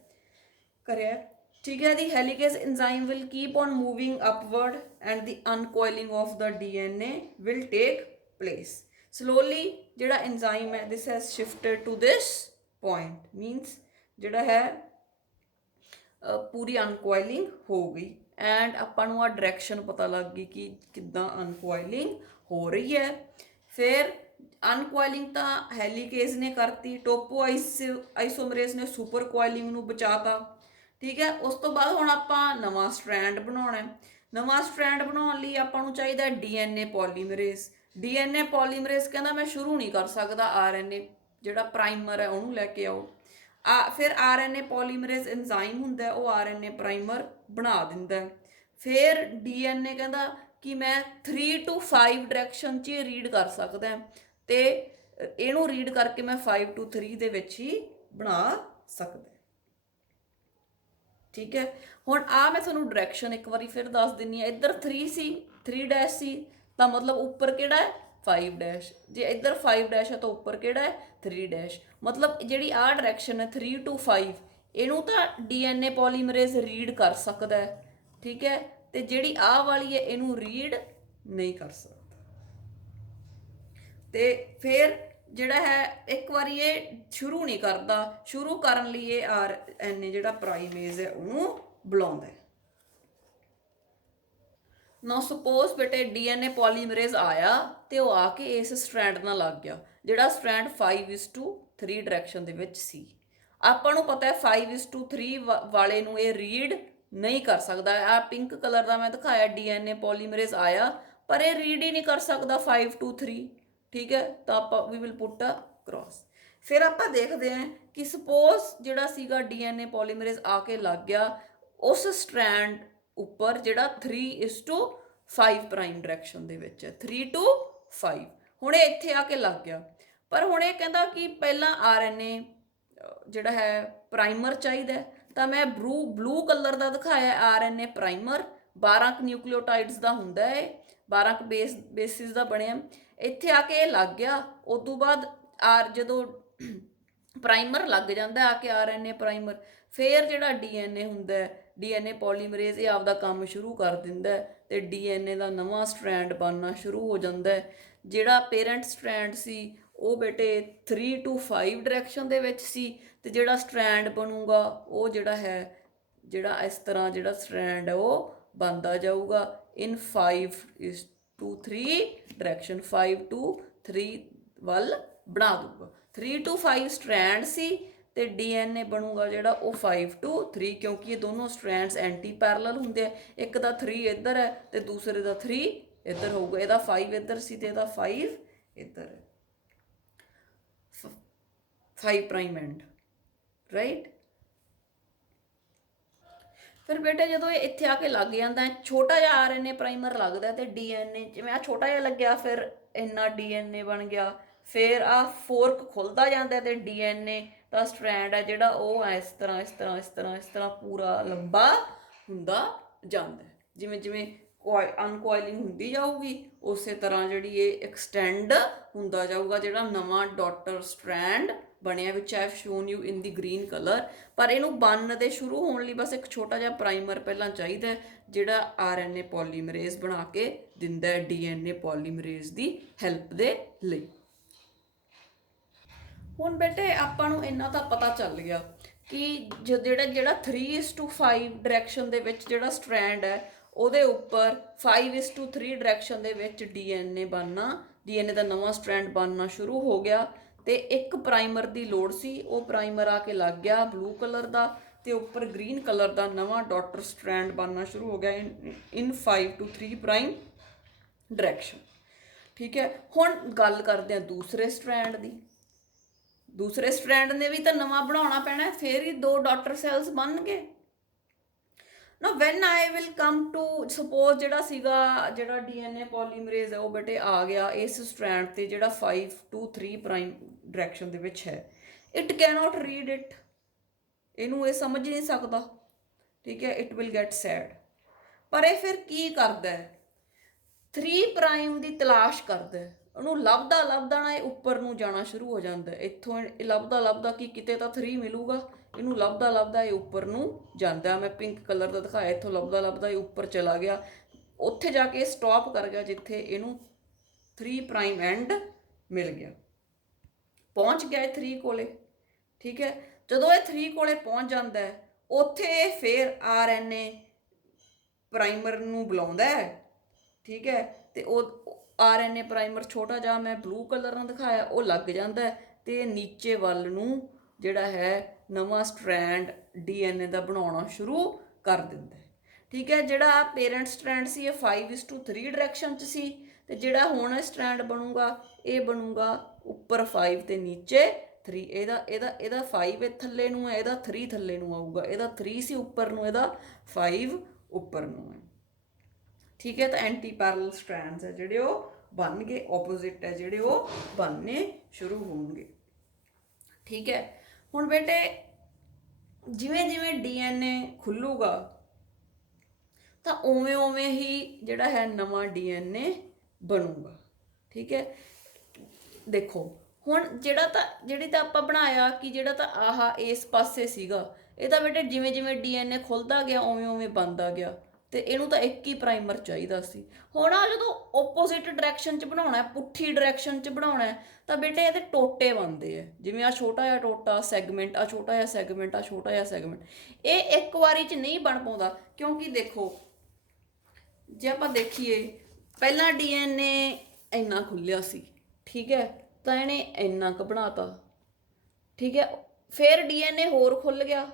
ਠੀਕ ਹੈ, the helicase enzyme will keep on moving upward and the uncoiling of the DNA will take place slowly. ਜਿਹੜਾ enzyme ਹੈ this has shifted to this point, means ਜਿਹੜਾ ਹੈ ਪੂਰੀ ਅਨਕੋਇਲਿੰਗ ਹੋ ਗਈ ਐਂਡ ਆਪਾਂ ਨੂੰ ਆ ਡਾਇਰੈਕਸ਼ਨ ਪਤਾ ਲੱਗ ਗਈ ਕਿ ਕਿੱਦਾਂ ਅਨਕੋਇਲਿੰਗ ਹੋ ਰਹੀ ਹੈ। ਫਿਰ ਅਨਕੋਇਲਿੰਗ ਤਾਂ ਹੈਲੀਕੇਜ਼ ਨੇ ਕਰਤੀ, ਟੋਪੋ ਆਈਸੋਮਰੇਜ਼ ਨੇ ਸੁਪਰ ਕੋਇਲਿੰਗ ਨੂੰ ਬਚਾਤਾ। ਠੀਕ ਹੈ, ਉਸ ਤੋਂ ਬਾਅਦ ਹੁਣ ਆਪਾਂ ਨਵਾਂ ਸਟ੍ਰੈਂਡ ਬਣਾਉਣਾ। ਨਵਾਂ ਸਟ੍ਰੈਂਡ ਬਣਾਉਣ ਲਈ ਆਪਾਂ ਨੂੰ ਚਾਹੀਦਾ ਡੀਐਨਏ ਪੋਲੀਮਰੇਜ਼। ਡੀਐਨਏ ਪੋਲੀਮਰੇਜ਼ ਕਹਿੰਦਾ ਮੈਂ ਸ਼ੁਰੂ ਨਹੀਂ ਕਰ ਸਕਦਾ, RNA ਜਿਹੜਾ ਪ੍ਰਾਈਮਰ ਹੈ ਉਹਨੂੰ ਲੈ ਕੇ ਆਓ। ਫਿਰ RNA ਪੋਲੀਮਰੇਜ਼ ਐਂਜ਼ਾਈਮ ਹੁੰਦਾ, ਉਹ RNA ਪ੍ਰਾਈਮਰ ਬਣਾ ਦਿੰਦਾ। ਫਿਰ ਡੀਐਨਏ ਕਹਿੰਦਾ ਕਿ ਮੈਂ 3 to 5 ਡਾਇਰੈਕਸ਼ਨ 'ਚ ਰੀਡ ਕਰ ਸਕਦਾ ਤੇ ਇਹਨੂੰ ਰੀਡ ਕਰਕੇ ਮੈਂ 5 to 3 ਦੇ ਵਿੱਚ ਹੀ ਬਣਾ ਸਕਦਾ। ਠੀਕ ਹੈ, ਹੁਣ ਆ ਮੈਂ ਤੁਹਾਨੂੰ ਡਾਇਰੈਕਸ਼ਨ ਇੱਕ ਵਾਰੀ ਫਿਰ ਦੱਸ ਦਿੰਦੀ ਹਾਂ। ਇੱਧਰ 3 ਸੀ, 3' ਸੀ, ਤਾਂ ਮਤਲਬ ਉੱਪਰ ਕਿਹੜਾ ਹੈ 5'। ਜੇ ਇੱਧਰ 5' ਹੈ ਤਾਂ ਉੱਪਰ ਕਿਹੜਾ ਹੈ 3'। ਮਤਲਬ ਜਿਹੜੀ ਆਹ ਡਾਇਰੈਕਸ਼ਨ ਹੈ 3 to 5, ਇਹਨੂੰ ਤਾਂ ਡੀਐਨਏ ਪੋਲੀਮਰੇਜ਼ ਰੀਡ ਕਰ ਸਕਦਾ ਹੈ। ਠੀਕ ਹੈ, ਤੇ ਜਿਹੜੀ ਆਹ ਵਾਲੀ ਹੈ ਇਹਨੂੰ ਰੀਡ ਨਹੀਂ ਕਰ ਸਕਦਾ। ਤੇ ਫਿਰ ਜਿਹੜਾ ਹੈ ਇੱਕ ਵਾਰੀ ਇਹ ਸ਼ੁਰੂ ਨਹੀਂ ਕਰਦਾ, ਸ਼ੁਰੂ ਕਰਨ ਲਈ ਇਹ RNA ਜਿਹੜਾ ਪ੍ਰਾਈਮੇਜ਼ ਹੈ ਉਹਨੂੰ ਬੁਲਾਉਂਦਾ। ਨਾ ਸਪੋਜ਼ ਬੇਟੇ ਡੀਐਨਏ ਪੋਲੀਮਰੇਜ਼ ਆਇਆ ਤੇ ਉਹ ਆ ਕੇ ਇਸ ਸਟ੍ਰੈਂਡ ਨਾਲ ਲੱਗ ਗਿਆ, ਜਿਹੜਾ ਸਟ੍ਰੈਂਡ 5:3 ਡਾਇਰੈਕਸ਼ਨ ਦੇ ਵਿੱਚ ਸੀ। ਆਪਾਂ ਨੂੰ ਪਤਾ ਹੈ 5:3 ਵਾਲੇ ਨੂੰ ਇਹ ਰੀਡ ਨਹੀਂ ਕਰ ਸਕਦਾ। ਆ ਪਿੰਕ ਕਲਰ ਦਾ ਮੈਂ ਦਿਖਾਇਆ ਡੀਐਨਏ ਪੋਲੀਮਰੇਜ਼ ਆਇਆ, ਪਰ ਇਹ ਰੀਡ ਹੀ ਨਹੀਂ ਕਰ ਸਕਦਾ 5 to 3। ਠੀਕ ਹੈ, ਤਾਂ ਆਪਾਂ we will put a cross. ਫਿਰ ਆਪਾਂ ਦੇਖਦੇ ਹਾਂ ਕਿ ਸਪੋਜ਼ ਜਿਹੜਾ ਸੀਗਾ ਡੀਐਨਏ ਪੋਲੀਮਰੇਜ਼ ਆ ਕੇ ਲੱਗ ਗਿਆ ਉਸ ਸਟ੍ਰੈਂਡ ਉੱਪਰ ਜਿਹੜਾ 3:5 ਪ੍ਰਾਈਮ ਡਾਇਰੈਕਸ਼ਨ ਦੇ ਵਿੱਚ ਹੈ, 3 to 5। ਹੁਣ ਇਹ ਇੱਥੇ ਆ ਕੇ ਲੱਗ ਗਿਆ, ਪਰ ਹੁਣ ਇਹ ਕਹਿੰਦਾ ਕਿ ਪਹਿਲਾਂ RNA ਜਿਹੜਾ ਹੈ ਪ੍ਰਾਈਮਰ ਚਾਹੀਦਾ ਤਾਂ ਮੈਂ ਬਲੂ ਕਲਰ ਦਾ ਦਿਖਾਇਆ ਆਰਐਨਏ ਪ੍ਰਾਈਮਰ। 12 ਨਿਊਕਲੀਓਟਾਈਡਸ ਦਾ ਹੁੰਦਾ ਹੈ, 12 ਬੇਸਿਸ ਦਾ ਬਣਿਆ। ਇੱਥੇ ਆ ਕੇ ਇਹ ਲੱਗ ਗਿਆ। ਉਸ ਤੋਂ ਬਾਅਦ ਜਦੋਂ ਪ੍ਰਾਈਮਰ ਲੱਗ ਜਾਂਦਾ ਆ ਕੇ ਆਰਐਨਏ ਪ੍ਰਾਈਮਰ, ਫਿਰ ਜਿਹੜਾ ਡੀਐਨਏ ਹੁੰਦਾ, ਡੀਐਨਏ ਪੋਲੀਮਰੇਜ਼ ਇਹ ਆਪਦਾ ਕੰਮ ਸ਼ੁਰੂ ਕਰ ਦਿੰਦਾ ਤੇ ਡੀਐਨਏ ਦਾ ਨਵਾਂ ਸਟ੍ਰੈਂਡ ਬਣਨਾ ਸ਼ੁਰੂ ਹੋ ਜਾਂਦਾ। ਜਿਹੜਾ ਪੇਰੈਂਟ ਸਟ੍ਰੈਂਡ ਸੀ ਉਹ ਬੇਟੇ 3 to 5 ਡਾਇਰੈਕਸ਼ਨ ਦੇ ਵਿੱਚ ਸੀ, ਤੇ ਜਿਹੜਾ ਸਟ੍ਰੈਂਡ ਬਣੂਗਾ ਉਹ ਜਿਹੜਾ ਇਸ ਤਰ੍ਹਾਂ ਜਿਹੜਾ ਸਟ੍ਰੈਂਡ ਹੈ ਉਹ ਬਣਦਾ ਜਾਊਗਾ ਇਨ 5:3 ਡਾਇਰੈਕਸ਼ਨ, 5 to 3 ਵੱਲ ਬਣਾ ਦੂਗਾ। 3 to 5 ਸਟ੍ਰੈਂਡ ਸੀ ਤੇ ਡੀਐਨਏ ਬਣੂਗਾ ਜਿਹੜਾ ਉਹ 5 to 3, ਕਿਉਂਕਿ ਇਹ ਦੋਨੋਂ ਸਟ੍ਰੈਂਡਸ ਐਂਟੀ ਪੈਰਲਲ ਹੁੰਦੇ ਆ। ਇੱਕ ਦਾ 3 ਇੱਧਰ ਹੈ ਤੇ ਦੂਸਰੇ ਦਾ 3 ਇੱਧਰ ਹੋਊਗਾ। ਇਹਦਾ 5 ਇੱਧਰ ਸੀ ਤੇ ਇਹਦਾ 5 ਇੱਧਰ ਹੈ। 5 ਪ੍ਰਾਈਮ ਐਂਡ, ਰਾਈਟ। ਫਿਰ ਬੇਟੇ ਜਦੋਂ ਇਹ ਇੱਥੇ ਆ ਕੇ ਲੱਗ ਜਾਂਦਾ, ਛੋਟਾ ਜਿਹਾ ਆਰਐਨਏ ਪ੍ਰਾਈਮਰ ਲੱਗਦਾ ਤੇ ਡੀਐਨਏ ਜਿਵੇਂ ਆ ਛੋਟਾ ਜਿਹਾ ਲੱਗਿਆ, ਫਿਰ ਇੰਨਾ ਡੀਐਨਏ ਬਣ ਗਿਆ। ਫਿਰ ਆ ਫੋਰਕ ਖੁੱਲਦਾ ਜਾਂਦਾ ਤੇ ਡੀਐਨਏ ਦਾ ਸਟ੍ਰੈਂਡ ਹੈ ਜਿਹੜਾ ਉਹ ਇਸ ਤਰ੍ਹਾਂ ਇਸ ਤਰ੍ਹਾਂ ਇਸ ਤਰ੍ਹਾਂ ਇਸ ਤਰ੍ਹਾਂ ਪੂਰਾ ਲੰਬਾ ਹੁੰਦਾ ਜਾਂਦਾ। ਜਿਵੇਂ ਜਿਵੇਂ ਅਨਕੋਇਲਿੰਗ ਹੁੰਦੀ ਜਾਊਗੀ ਉਸੇ ਤਰ੍ਹਾਂ ਜਿਹੜੀ ਇਹ ਐਕਸਟੈਂਡ ਹੁੰਦਾ ਜਾਊਗਾ ਜਿਹੜਾ ਨਵਾਂ ਡਾਟਰ ਸਟ੍ਰੈਂਡ ਬਣਿਆ, which I have shown you in the green colour. ਪਰ ਇਹਨੂੰ ਬਣਨ ਦੇ ਸ਼ੁਰੂ ਹੋਣ ਲਈ ਬਸ ਇੱਕ ਛੋਟਾ ਜਿਹਾ ਪ੍ਰਾਈਮਰ ਪਹਿਲਾਂ ਚਾਹੀਦਾ ਜਿਹੜਾ ਆਰਐਨਏ ਪੋਲੀਮਰੇਜ਼ ਬਣਾ ਕੇ ਦਿੰਦਾ ਹੈ ਡੀਐਨਏ ਪੋਲੀਮਰੇਜ਼ ਦੀ ਹੈਲਪ ਦੇ ਲਈ। ਹੁਣ ਬੇਟੇ ਆਪਾਂ ਨੂੰ ਇੰਨਾ ਤਾਂ ਪਤਾ ਚੱਲ ਗਿਆ ਕਿ ਜਿਹੜਾ 3:5 ਡਾਇਰੈਕਸ਼ਨ ਦੇ ਵਿੱਚ ਜਿਹੜਾ ਸਟ੍ਰੈਂਡ ਹੈ ਉਹਦੇ ਉੱਪਰ 5:3 ਡਾਇਰੈਕਸ਼ਨ ਦੇ ਵਿੱਚ ਡੀਐਨਏ ਬਣਨਾ, ਡੀਐਨਏ ਦਾ ਨਵਾਂ ਸਟ੍ਰੈਂਡ ਬਣਨਾ ਸ਼ੁਰੂ ਹੋ ਗਿਆ। ਤੇ ਇੱਕ ਪ੍ਰਾਈਮਰ ਦੀ ਲੋੜ ਸੀ, ਉਹ ਪ੍ਰਾਈਮਰ ਆ ਕੇ ਲੱਗ ਗਿਆ ਬਲੂ ਕਲਰ ਦਾ ਤੇ ਉੱਪਰ ਗ੍ਰੀਨ ਕਲਰ ਦਾ ਨਵਾਂ ਡਾਟਰ ਸਟ੍ਰੈਂਡ ਬਣਨਾ ਸ਼ੁਰੂ ਹੋ ਗਿਆ ਇਨ 5 to 3 ਪ੍ਰਾਈਮ ਡਾਇਰੈਕਸ਼ਨ। ਠੀਕ ਹੈ, ਹੁਣ ਗੱਲ ਕਰਦੇ ਹਾਂ ਦੂਸਰੇ ਸਟ੍ਰੈਂਡ ਦੀ। ਦੂਸਰੇ ਸਟ੍ਰੈਂਡ ਨੇ ਵੀ ਤਾਂ ਨਵਾਂ ਬਣਾਉਣਾ ਪੈਣਾ, ਫਿਰ ਹੀ 2 ਡਾਟਰ ਸੈਲਸ ਬਣਨਗੇ ਨਾ। When I will come to suppose ਜਿਹੜਾ ਡੀਐਨਏ ਪੋਲੀਮਰੇਜ਼ ਹੈ ਉਹ ਬੇਟੇ ਆ ਗਿਆ ਇਸ ਸਟ੍ਰੈਂਡ ਤੇ ਜਿਹੜਾ 5 to 3 ਪ੍ਰਾਈਮ ਡਾਇਰੈਕਸ਼ਨ ਦੇ ਵਿੱਚ ਹੈ। ਇਟ ਕੈਨੋਟ ਰੀਡ ਇਟ, ਇਹਨੂੰ ਇਹ ਸਮਝ ਨਹੀਂ ਸਕਦਾ। ਠੀਕ ਹੈ, ਇਟ ਵਿਲ ਗੈਟ ਸੈਡ। ਪਰ ਇਹ ਫਿਰ ਕੀ ਕਰਦਾ ਹੈ, 3 ਪ੍ਰਾਈਮ ਦੀ ਤਲਾਸ਼ ਕਰਦਾ ਹੈ। ਉਹਨੂੰ ਲੱਭਦਾ ਲੱਭਦਾ ਨਾ ਇਹ ਉੱਪਰ ਨੂੰ ਜਾਣਾ ਸ਼ੁਰੂ ਹੋ ਜਾਂਦਾ। ਇੱਥੋਂ ਇਹ ਲੱਭਦਾ ਲੱਭਦਾ ਕਿ ਕਿਤੇ ਤਾਂ 3 ਮਿਲੂਗਾ, ਇਹਨੂੰ ਲੱਭਦਾ ਲੱਭਦਾ ਇਹ ਉੱਪਰ ਨੂੰ ਜਾਂਦਾ। ਮੈਂ ਪਿੰਕ ਕਲਰ ਦਾ ਦਿਖਾਇਆ, ਇੱਥੋਂ ਲੱਭਦਾ ਲੱਭਦਾ ਇਹ ਉੱਪਰ ਚਲਾ ਗਿਆ। ਉੱਥੇ ਜਾ ਕੇ ਸਟਾਪ ਕਰ ਗਿਆ ਜਿੱਥੇ ਇਹਨੂੰ 3 ਪ੍ਰਾਈਮ ਐਂਡ ਮਿਲ ਗਿਆ, ਪਹੁੰਚ ਗਿਆ ਇਹ 3 ਕੋਲੇ। ਠੀਕ ਹੈ, ਜਦੋਂ ਇਹ 3 ਕੋਲੇ ਪਹੁੰਚ ਜਾਂਦਾ ਹੈ ਉੱਥੇ ਇਹ ਫਿਰ ਆਰਐਨਏ ਪ੍ਰਾਈਮਰ ਨੂੰ ਬੁਲਾਉਂਦਾ ਹੈ। ਠੀਕ ਹੈ, ਤੇ ਉਹ ਆਰਐਨਏ ਪ੍ਰਾਈਮਰ ਛੋਟਾ ਜਿਹਾ ਮੈਂ ਬਲੂ ਕਲਰ ਨਾਲ ਦਿਖਾਇਆ ਉਹ ਲੱਗ ਜਾਂਦਾ ਤੇ ਨੀਚੇ ਵੱਲ ਨੂੰ ਜਿਹੜਾ ਹੈ ਨਵਾਂ ਸਟ੍ਰੈਂਡ ਡੀਐਨਏ ਦਾ ਬਣਾਉਣਾ ਸ਼ੁਰੂ ਕਰ ਦਿੰਦਾ। ਠੀਕ ਹੈ, ਜਿਹੜਾ ਪੇਰੈਂਟ ਸਟ੍ਰੈਂਡ ਸੀ ਇਹ 5:3 ਡਾਇਰੈਕਸ਼ਨ 'ਚ ਸੀ ਤੇ ਜਿਹੜਾ ਹੁਣ ਸਟ੍ਰੈਂਡ ਬਣੂਗਾ ਇਹ ਬਣੂਗਾ ਉੱਪਰ 5 ਤੇ ਨੀਚੇ 3। ਇਹਦਾ 5 ਥੱਲੇ ਨੂੰ ਹੈ, ਇਹਦਾ 3 ਥੱਲੇ ਨੂੰ ਆਊਗਾ। ਇਹਦਾ 3 ਸੀ ਉੱਪਰ ਨੂੰ, ਇਹਦਾ 5 ਉੱਪਰ ਨੂੰ ਹੈ। ਠੀਕ ਹੈ, ਤਾਂ ਐਂਟੀ ਪੈਰਲਲ ਸਟ੍ਰੈਂਡਸ ਹੈ ਜਿਹੜੇ ਉਹ ਬਣ ਗਏ, ਆਪੋਜ਼ਿਟ ਹੈ ਜਿਹੜੇ ਉਹ ਬਣਨੇ ਸ਼ੁਰੂ ਹੋਣਗੇ। ਠੀਕ ਹੈ, ਹੁਣ ਬੇਟੇ ਜਿਵੇਂ ਜਿਵੇਂ ਡੀਐਨਏ ਖੁੱਲੂਗਾ ਤਾਂ ਉਵੇਂ ਉਵੇਂ ਹੀ ਜਿਹੜਾ ਹੈ ਨਵਾਂ ਡੀਐਨਏ ਬਣੂਗਾ। ਠੀਕ ਹੈ, ਦੇਖੋ ਹੁਣ ਜਿਹੜੀ ਤਾਂ ਆਪਾਂ ਬਣਾਇਆ ਕਿ ਜਿਹੜਾ ਤਾਂ ਆਹ ਇਸ ਪਾਸੇ ਸੀਗਾ, ਇਹ ਤਾਂ ਬੇਟੇ ਜਿਵੇਂ ਜਿਵੇਂ ਡੀਐਨਏ ਖੁੱਲਦਾ ਗਿਆ ਉਵੇਂ ਉਵੇਂ ਬਣਦਾ ਗਿਆ ਤੇ ਇਹਨੂੰ ਤਾਂ ਇੱਕ ਹੀ ਪ੍ਰਾਈਮਰ ਚਾਹੀਦਾ ਸੀ। ਹੁਣ ਆ ਜਦੋਂ ਓਪੋਜ਼ਿਟ ਡਾਇਰੈਕਸ਼ਨ 'ਚ ਬਣਾਉਣਾ, ਪੁੱਠੀ ਡਾਇਰੈਕਸ਼ਨ 'ਚ ਬਣਾਉਣਾ ਤਾਂ ਬੇਟੇ ਇਹਦੇ ਟੋਟੇ ਬਣਦੇ ਆ। ਜਿਵੇਂ ਆ ਛੋਟਾ ਜਿਹਾ ਟੋਟਾ ਸੈਗਮੈਂਟ, ਆ ਛੋਟਾ ਜਿਹਾ ਸੈਗਮੈਂਟ, ਆ ਛੋਟਾ ਜਿਹਾ ਸੈਗਮੈਂਟ, ਇਹ ਇੱਕ ਵਾਰੀ 'ਚ ਨਹੀਂ ਬਣ ਪਾਉਂਦਾ। ਕਿਉਂਕਿ ਦੇਖੋ ਜੇ ਆਪਾਂ ਦੇਖੀਏ ਪਹਿਲਾਂ ਡੀਐਨਏ ਇੰਨਾ ਖੁੱਲਿਆ ਸੀ, ਠੀਕ ਹੈ, ਤਾਂ ਇਹਨੇ ਇੰਨਾ ਕੁ ਬਣਾਤਾ। ਠੀਕ ਹੈ, ਫਿਰ ਡੀਐਨਏ ਹੋਰ ਖੁੱਲ ਗਿਆ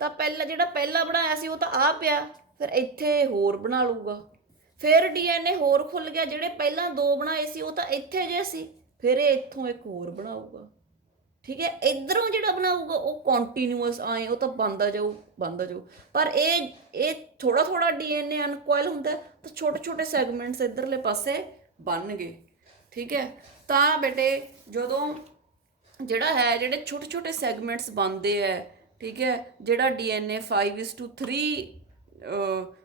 ਤਾਂ ਜਿਹੜਾ ਪਹਿਲਾਂ ਬਣਾਇਆ ਸੀ ਉਹ ਤਾਂ ਆ ਪਿਆ, ਫਿਰ ਇੱਥੇ ਹੋਰ ਬਣਾ ਲੂਗਾ। ਫਿਰ ਡੀਐਨਏ ਹੋਰ ਖੁੱਲ ਗਿਆ, ਜਿਹੜੇ ਪਹਿਲਾਂ 2 ਬਣਾਏ ਸੀ ਉਹ ਤਾਂ ਇੱਥੇ ਜੇ ਸੀ, ਫਿਰ ਇਹ ਇੱਥੋਂ ਇੱਕ ਹੋਰ ਬਣਾਊਗਾ। ਠੀਕ ਹੈ, ਇੱਧਰੋਂ ਜਿਹੜਾ ਬਣਾਊਗਾ ਉਹ ਕੰਟੀਨਿਊਅਸ ਆਏ, ਉਹ ਤਾਂ ਬਣਦਾ ਜਾਊ। ਪਰ ਇਹ ਥੋੜਾ ਥੋੜਾ ਡੀਐਨਏ ਅਨਕੋਇਲ ਹੁੰਦਾ ਤਾਂ ਛੋਟੇ ਛੋਟੇ ਸੈਗਮੈਂਟਸ ਇੱਧਰਲੇ ਪਾਸੇ ਬਣ ਗਏ। ਠੀਕ ਹੈ, ਤਾਂ ਬੇਟੇ ਜਦੋਂ ਜਿਹੜਾ ਹੈ ਜਿਹੜੇ ਛੋਟੇ ਛੋਟੇ ਸੈਗਮੈਂਟਸ ਬਣਦੇ ਹੈ, ਠੀਕ ਹੈ, ਜਿਹੜਾ DNA 5:3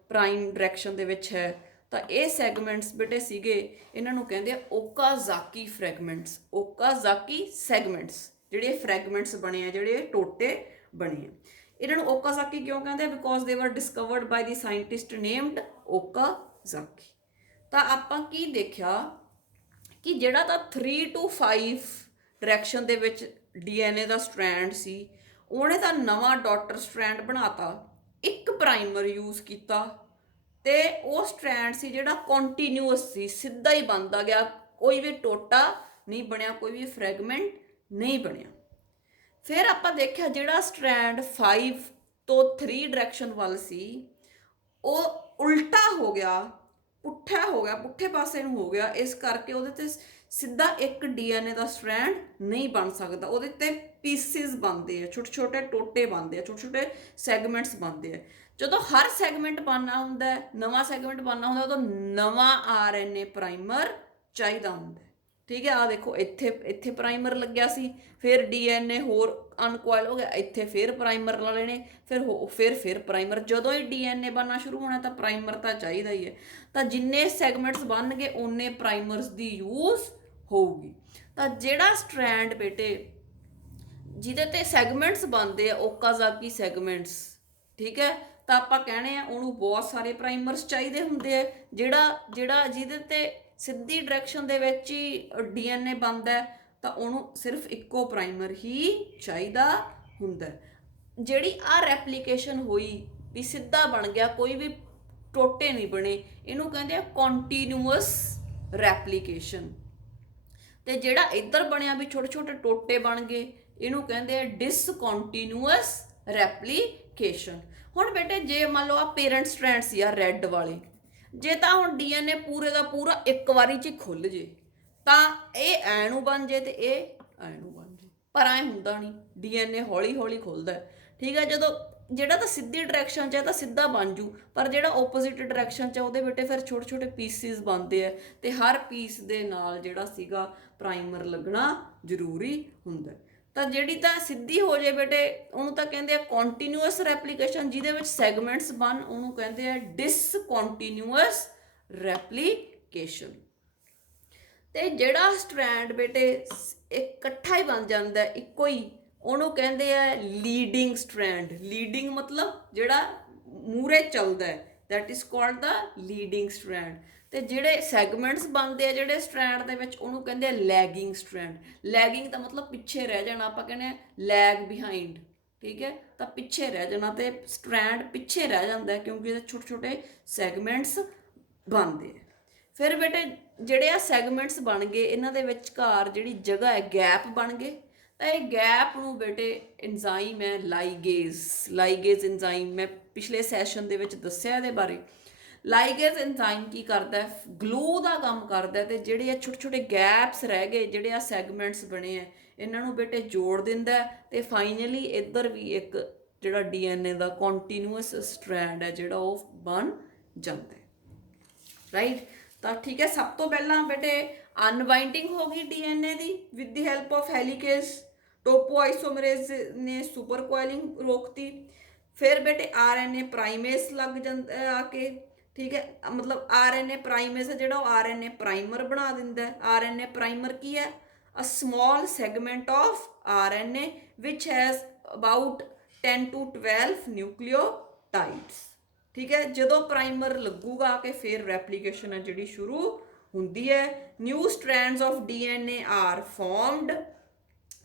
ਪ੍ਰਾਈਮ ਡਾਇਰੈਕਸ਼ਨ ਦੇ ਵਿੱਚ ਹੈ, ਤਾਂ ਇਹ ਸੈਗਮੈਂਟਸ ਬੇਟੇ ਸੀਗੇ, ਇਹਨਾਂ ਨੂੰ ਕਹਿੰਦੇ ਆ ਓਕਾਜ਼ਾਕੀ ਫਰੈਗਮੈਂਟਸ। ਓਕਾਜ਼ਾਕੀ ਸੈਗਮੈਂਟਸ, ਜਿਹੜੇ ਫਰੈਗਮੈਂਟਸ ਬਣੇ ਆ, ਜਿਹੜੇ ਟੋਟੇ ਬਣੇ ਆ, ਇਹਨਾਂ ਨੂੰ ਓਕਾਜ਼ਾਕੀ ਕਿਉਂ ਕਹਿੰਦੇ ਆ? ਬਿਕੋਜ਼ ਦੇ ਵਰ ਡਿਸਕਵਰਡ ਬਾਈ ਦੀ ਸਾਇੰਟਿਸਟ ਨੇਮਡ ਓਕਾਜ਼ਾਕੀ। ਤਾਂ ਆਪਾਂ ਕੀ ਦੇਖਿਆ ਕਿ ਜਿਹੜਾ ਤਾਂ 3 to 5 ਡਾਇਰੈਕਸ਼ਨ ਦੇ ਵਿੱਚ DNA ਦਾ ਸਟ੍ਰੈਂਡ ਸੀ, ਉਹਨੇ ਤਾਂ ਨਵਾਂ ਡਾਟਰ ਸਟ੍ਰੈਂਡ ਬਣਾਤਾ, ਇੱਕ ਪ੍ਰਾਈਮਰ ਯੂਜ਼ ਕੀਤਾ, ਤੇ ਉਹ ਸਟ੍ਰੈਂਡ ਸੀ ਜਿਹੜਾ ਕੰਟੀਨਿਊਅਸ ਸੀ, ਸਿੱਧਾ ਹੀ ਬਣਦਾ ਗਿਆ, ਕੋਈ ਵੀ ਟੋਟਾ ਨਹੀਂ ਬਣਿਆ, ਕੋਈ ਵੀ ਫਰੈਗਮੈਂਟ ਨਹੀਂ ਬਣਿਆ। ਫਿਰ ਆਪਾਂ ਦੇਖਿਆ ਜਿਹੜਾ ਸਟ੍ਰੈਂਡ 5 ਤੋਂ 3 ਡਾਇਰੈਕਸ਼ਨ ਵੱਲ ਸੀ, ਉਹ ਉਲਟਾ ਹੋ ਗਿਆ, ਪੁੱਠਾ ਹੋ ਗਿਆ, ਪੁੱਠੇ ਪਾਸੇ ਨੂੰ ਹੋ ਗਿਆ, ਇਸ ਕਰਕੇ ਉਹਦੇ ਤੇ ਸਿੱਧਾ ਇੱਕ DNA ਦਾ ਸਟ੍ਰੈਂਡ ਨਹੀਂ ਬਣ ਸਕਦਾ, ਉਹਦੇ ਤੇ ਪੀਸਿਸ ਬਣਦੇ ਆ, ਛੋਟੇ ਛੋਟੇ ਟੋਟੇ ਬਣਦੇ ਆ, ਛੋਟੇ ਛੋਟੇ ਸੈਗਮੈਂਟਸ ਬਣਦੇ ਆ। ਜਦੋਂ ਹਰ ਸੈਗਮੈਂਟ ਬਣਨਾ ਹੁੰਦਾ, ਨਵਾਂ ਸੈਗਮੈਂਟ ਬਣਨਾ ਹੁੰਦਾ, ਉਦੋਂ ਨਵਾਂ RNA ਪ੍ਰਾਈਮਰ ਚਾਹੀਦਾ ਹੁੰਦਾ, ਠੀਕ ਹੈ। ਆਹ ਦੇਖੋ, ਇੱਥੇ ਪ੍ਰਾਈਮਰ ਲੱਗਿਆ ਸੀ, ਫਿਰ DNA ਹੋਰ ਅਨਕੋਇਲ ਹੋ ਗਿਆ, ਇੱਥੇ ਫਿਰ ਪ੍ਰਾਈਮਰ ਲਾ ਲੈਣੇ, ਫਿਰ ਪ੍ਰਾਈਮਰ। ਜਦੋਂ ਹੀ DNA ਬਣਨਾ ਸ਼ੁਰੂ ਹੋਣਾ ਤਾਂ ਪ੍ਰਾਈਮਰ ਤਾਂ ਚਾਹੀਦਾ ਹੀ ਹੈ। ਤਾਂ ਜਿੰਨੇ ਸੈਗਮੈਂਟਸ ਬਣਨਗੇ ਓਨੇ ਪ੍ਰਾਈਮਰਸ ਦੀ ਯੂਜ਼ ਹੋਊਗੀ। ਤਾਂ ਜਿਹੜਾ ਸਟ੍ਰੈਂਡ ਬੇਟੇ ਜਿਹਦੇ ਤੇ ਸੈਗਮੈਂਟਸ ਬਣਦੇ ਆ, ਓਕਾਜ਼ਾਕੀ ਸੈਗਮੈਂਟਸ, ਠੀਕ ਹੈ, ਤਾਂ ਆਪਾਂ ਕਹਿਣੇ ਆ ਉਹਨੂੰ ਬਹੁਤ ਸਾਰੇ ਪ੍ਰਾਈਮਰਸ ਚਾਹੀਦੇ ਹੁੰਦੇ ਆ। ਜਿਹਦੇ ਤੇ ਸਿੱਧੀ ਡਾਇਰੈਕਸ਼ਨ ਦੇ ਵਿੱਚ ਹੀ DNA ਬਣਦਾ, ਤਾਂ ਉਹਨੂੰ ਸਿਰਫ ਇੱਕੋ ਪ੍ਰਾਈਮਰ ਹੀ ਚਾਹੀਦਾ ਹੁੰਦਾ। ਜਿਹੜੀ ਆਹ ਰੈਪਲੀਕੇਸ਼ਨ ਹੋਈ ਵੀ ਸਿੱਧਾ ਬਣ ਗਿਆ, ਕੋਈ ਵੀ ਟੋਟੇ ਨਹੀਂ ਬਣੇ, ਇਹਨੂੰ ਕਹਿੰਦੇ ਆ ਕੰਟੀਨਿਊਅਸ ਰੈਪਲੀਕੇਸ਼ਨ। ਤੇ ਜਿਹੜਾ ਇੱਧਰ ਬਣਿਆ ਵੀ ਛੋਟੇ ਛੋਟੇ ਟੋਟੇ ਬਣ ਗਏ, ਇਹਨੂੰ ਕਹਿੰਦੇ ਆ ਡਿਸਕੰਟੀਨਿਊਅਸ ਰੈਪਲੀਕੇਸ਼ਨ। ਹੁਣ ਬੇਟੇ ਜੇ ਮੰਨ ਲਓ ਆ ਪੇਰੈਂਟ ਸਟ੍ਰੈਂਡ ਸੀ ਆ ਰੈੱਡ ਵਾਲੇ, ਜੇ ਤਾਂ ਹੁਣ DNA ਪੂਰੇ ਦਾ ਪੂਰਾ ਇੱਕ ਵਾਰੀ 'ਚ ਹੀ ਖੁੱਲ ਜੇ, ਤਾਂ ਇਹ ਐ ਨੂੰ ਬਣ ਜੇ ਤੇ ਇਹ ਐ ਨੂੰ ਬਣ ਜੇ, ਪਰ ਐਂ ਹੁੰਦਾ ਨਹੀਂ, DNA ਹੌਲੀ ਹੌਲੀ ਖੁੱਲਦਾ, ਠੀਕ ਹੈ। ਜਦੋਂ ਜਿਹੜਾ ਤਾਂ ਸਿੱਧੀ ਡਾਇਰੈਕਸ਼ਨ 'ਚ ਹੈ ਤਾਂ ਸਿੱਧਾ ਬਣ ਜੂ, ਪਰ ਜਿਹੜਾ ਓਪੋਜ਼ਿਟ ਡਾਇਰੈਕਸ਼ਨ 'ਚ ਉਹਦੇ ਬੇਟੇ ਫਿਰ ਛੋਟੇ ਛੋਟੇ ਪੀਸਿਸ ਬਣਦੇ ਆ, ਤੇ ਹਰ ਪੀਸ ਦੇ ਨਾਲ ਜਿਹੜਾ ਸੀਗਾ ਪ੍ਰਾਈਮਰ ਲੱਗਣਾ ਜ਼ਰੂਰੀ ਹੁੰਦਾ। ਤਾਂ ਜਿਹੜੀ ਤਾਂ ਸਿੱਧੀ ਹੋ ਜੇ ਬੇਟੇ, ਉਹਨੂੰ ਤਾਂ ਕਹਿੰਦੇ ਆ ਕੰਟੀਨਿਊਅਸ ਰੈਪਲੀਕੇਸ਼ਨ, ਜਿਹਦੇ ਵਿੱਚ ਸੈਗਮੈਂਟਸ ਬਣ, ਉਹਨੂੰ ਕਹਿੰਦੇ ਆ ਡਿਸਕੰਟੀਨਿਊਅਸ ਰੈਪਲੀਕੇਸ਼ਨ। ਤੇ ਜਿਹੜਾ ਸਟ੍ਰੈਂਡ ਬੇਟੇ ਇਕੱਠਾ ਹੀ ਬਣ ਜਾਂਦਾ, ਇੱਕੋ ਹੀ, ਉਹਨੂੰ ਕਹਿੰਦੇ ਆ ਲੀਡਿੰਗ ਸਟ੍ਰੈਂਡ। ਲੀਡਿੰਗ ਮਤਲਬ ਜਿਹੜਾ ਮੂਹਰੇ ਚੱਲਦਾ ਹੈ, that is called the leading strand. ਤੇ ਜਿਹੜੇ ਸੈਗਮੈਂਟਸ ਬਣਦੇ ਆ ਜਿਹੜੇ ਸਟ੍ਰੈਂਡ ਦੇ ਵਿੱਚ, ਉਹਨੂੰ ਕਹਿੰਦੇ ਆ ਲੈਗਿੰਗ ਸਟ੍ਰੈਂਡ। ਲੈਗਿੰਗ ਦਾ ਮਤਲਬ ਪਿੱਛੇ ਰਹਿ ਜਾਣਾ, ਆਪਾਂ ਕਹਿੰਦੇ ਆ ਲੈਗ ਬਿਹਾਈਂਡ, ਠੀਕ ਹੈ, ਤਾਂ ਪਿੱਛੇ ਰਹਿ ਜਾਣਾ, ਤੇ ਸਟ੍ਰੈਂਡ ਪਿੱਛੇ ਰਹਿ ਜਾਂਦਾ ਕਿਉਂਕਿ ਇਹਦੇ ਛੋਟੇ ਛੋਟੇ ਸੈਗਮੈਂਟਸ ਬਣਦੇ ਆ। ਫਿਰ ਬੇਟੇ ਜਿਹੜੇ ਆ ਸੈਗਮੈਂਟਸ ਬਣ ਗਏ, ਇਹਨਾਂ ਦੇ ਵਿਚਕਾਰ ਜਿਹੜੀ ਜਗ੍ਹਾ ਹੈ, ਗੈਪ ਬਣ ਗਏ, ਤਾਂ ਇਹ ਗੈਪ ਨੂੰ ਬੇਟੇ ਐਂਜ਼ਾਈਮ ਹੈ ਲਾਈਗੇਜ਼ ਐਂਜ਼ਾਈਮ, ਮੈਂ ਪਿਛਲੇ ਸੈਸ਼ਨ ਦੇ ਵਿੱਚ ਦੱਸਿਆ ਇਹਦੇ ਬਾਰੇ। ਲਾਈਗੇਜ਼ ਐਂਜ਼ਾਈਮ ਕੀ ਕਰਦਾ, ਗਲੂ ਦਾ ਕੰਮ ਕਰਦਾ, ਤੇ ਜਿਹੜੇ ਆ ਛੋਟੇ ਛੋਟੇ ਗੈਪਸ ਰਹਿ ਗਏ, ਜਿਹੜੇ ਆ ਸੈਗਮੈਂਟਸ ਬਣੇ ਆ, ਇਹਨਾਂ ਨੂੰ ਬੇਟੇ ਜੋੜ ਦਿੰਦਾ, ਤੇ ਫਾਈਨਲੀ ਇੱਧਰ ਵੀ ਇੱਕ ਜਿਹੜਾ DNA ਦਾ ਕੰਟੀਨਿਊਅਸ ਸਟ੍ਰੈਂਡ ਹੈ ਜਿਹੜਾ ਉਹ ਬਣ ਜਾਂਦਾ, ਰਾਈਟ। ਤਾਂ ਠੀਕ ਹੈ, ਸਭ ਤੋਂ ਪਹਿਲਾਂ ਬੇਟੇ ਅਨਬਾਈਂਡਿੰਗ ਹੋ ਗਈ DNA the with the help of ਹੈਲੀਕੇਜ਼, ਟੋਪੋਆਈਸੋਮਰੇਜ਼ ਨੇ ਸੁਪਰ ਕੋਇਲਿੰਗ ਰੋਕਤੀ। ਫਿਰ ਬੇਟੇ RNA ਪ੍ਰਾਈਮੇਸ ਲੱਗ ਜਾਂਦਾ ਆ ਕੇ, ਠੀਕ ਹੈ, ਮਤਲਬ RNA ਪ੍ਰਾਈਮੇਸ ਜਿਹੜਾ ਉਹ RNA ਪ੍ਰਾਈਮਰ ਬਣਾ ਦਿੰਦਾ। RNA ਪ੍ਰਾਈਮਰ ਕੀ ਹੈ? A small segment of RNA which has about 10 to 12 nucleotides, ਠੀਕ ਹੈ। ਜਦੋਂ ਪ੍ਰਾਈਮਰ ਲੱਗੂਗਾ ਕਿ ਫਿਰ ਰੈਪਲੀਕੇਸ਼ਨ ਹੈ ਜਿਹੜੀ ਸ਼ੁਰੂ ਹੁੰਦੀ ਹੈ। New strands of DNA are formed,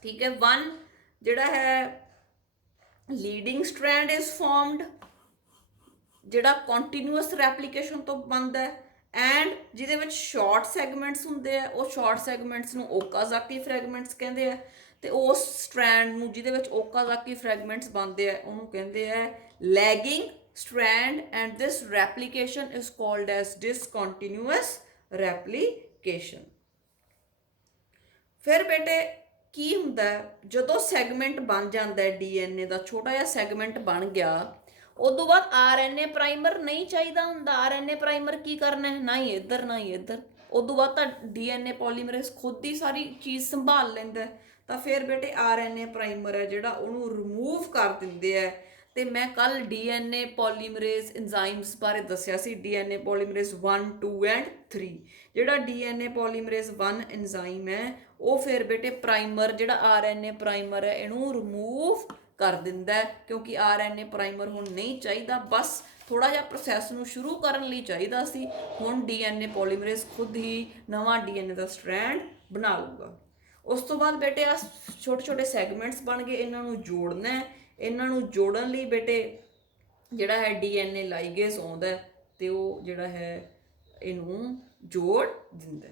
ਠੀਕ ਹੈ। ਵਨ ਜਿਹੜਾ ਹੈ ਲੀਡਿੰਗ ਸਟ੍ਰੈਂਡ ਇਜ਼ ਫਾਰਮਡ, ਜਿਹੜਾ ਕੰਟੀਨਿਊਅਸ ਰੈਪਲੀਕੇਸ਼ਨ ਤੋਂ ਬਣਦਾ ਹੈ, ਐਂਡ ਜਿਹਦੇ ਵਿੱਚ ਸ਼ਾਰਟ ਸੈਗਮੈਂਟਸ ਹੁੰਦੇ ਆ, ਉਹ ਸ਼ਾਰਟ ਸੈਗਮੈਂਟਸ ਨੂੰ ਓਕਾਜ਼ਾਕੀ ਫਰੈਗਮੈਂਟਸ ਕਹਿੰਦੇ ਆ, ਤੇ ਉਸ ਸਟ੍ਰੈਂਡ ਨੂੰ ਜਿਹਦੇ ਵਿੱਚ ਓਕਾਜ਼ਾਕੀ ਫਰੈਗਮੈਂਟਸ ਬਣਦੇ ਆ ਉਹਨੂੰ ਕਹਿੰਦੇ ਆ legging strand, and this replication is called as discontinuous replication। ਫਿਰ ਬੇਟੇ ਕੀ ਹੁੰਦਾ, ਜਦੋਂ ਸੈਗਮੈਂਟ ਬਣ ਜਾਂਦਾ ਹੈ DNA ਦਾ, ਛੋਟਾ ਜਿਹਾ ਸੈਗਮੈਂਟ ਬਣ ਗਿਆ, ਉਦੋਂ ਬਾਅਦ RNA ਪ੍ਰਾਈਮਰ ਨਹੀਂ ਚਾਹੀਦਾ ਹੁੰਦਾ। RNA ਪ੍ਰਾਈਮਰ ਕੀ ਕਰਨਾ ਹੈ, ਨਾ ਹੀ ਇੱਧਰ ਨਾ ਹੀ ਇੱਧਰ। ਉਦੋਂ ਬਾਅਦ ਤਾਂ DNA ਪੋਲੀਮਰੇਜ਼ ਖੁਦ ਹੀ ਸਾਰੀ ਚੀਜ਼ ਸੰਭਾਲ ਲੈਂਦਾ, ਤਾਂ ਫਿਰ ਬੇਟੇ ਆਰਐਨਏ ਪ੍ਰਾਈਮਰ ਹੈ ਜਿਹੜਾ ਉਹਨੂੰ ਰਿਮੂਵ ਕਰ ਦਿੰਦੇ ਹੈ। ਤੇ ਮੈਂ ਕੱਲ ਡੀਐਨਏ ਪੋਲੀਮਰੇਜ਼ ਐਂਜ਼ਾਈਮਸ ਬਾਰੇ ਦੱਸਿਆ ਸੀ, ਡੀਐਨਏ ਪੋਲੀਮਰੇਜ਼ 1 2 ਐਂਡ 3। ਜਿਹੜਾ ਡੀਐਨਏ ਪੋਲੀਮਰੇਜ਼ 1 ਐਂਜ਼ਾਈਮ ਹੈ ਉਹ ਫਿਰ ਬੇਟੇ ਪ੍ਰਾਈਮਰ ਜਿਹੜਾ ਆਰਐਨਏ ਪ੍ਰਾਈਮਰ ਹੈ ਇਹਨੂੰ ਰਿਮੂਵ ਕਰ ਦਿੰਦਾ ਹੈ, ਕਿਉਂਕਿ ਆਰਐਨਏ ਪ੍ਰਾਈਮਰ ਹੁਣ ਨਹੀਂ ਚਾਹੀਦਾ, ਬਸ ਥੋੜਾ ਜਿਹਾ ਪ੍ਰੋਸੈਸ ਨੂੰ ਸ਼ੁਰੂ ਕਰਨ ਲਈ ਚਾਹੀਦਾ ਸੀ। ਹੁਣ ਡੀਐਨਏ ਪੋਲੀਮਰੇਜ਼ ਖੁਦ ਹੀ ਨਵਾਂ ਡੀਐਨਏ ਦਾ ਸਟ੍ਰੈਂਡ ਬਣਾ ਲੂਗਾ। ਉਸ ਤੋਂ ਬਾਅਦ ਬੇਟੇ ਆ ਛੋਟੇ ਛੋਟੇ ਸੈਗਮੈਂਟਸ ਬਣ ਗਏ, ਇਹਨਾਂ ਨੂੰ ਜੋੜਨਾ ਹੈ। ਇਹਨਾਂ ਨੂੰ ਜੋੜਨ ਲਈ ਬੇਟੇ ਜਿਹੜਾ ਹੈ ਡੀਐਨਏ ਲਾਈਗੇਜ਼ ਆਉਂਦਾ ਤੇ ਉਹ ਜਿਹੜਾ ਹੈ ਇਹਨੂੰ ਜੋੜ ਦਿੰਦਾ।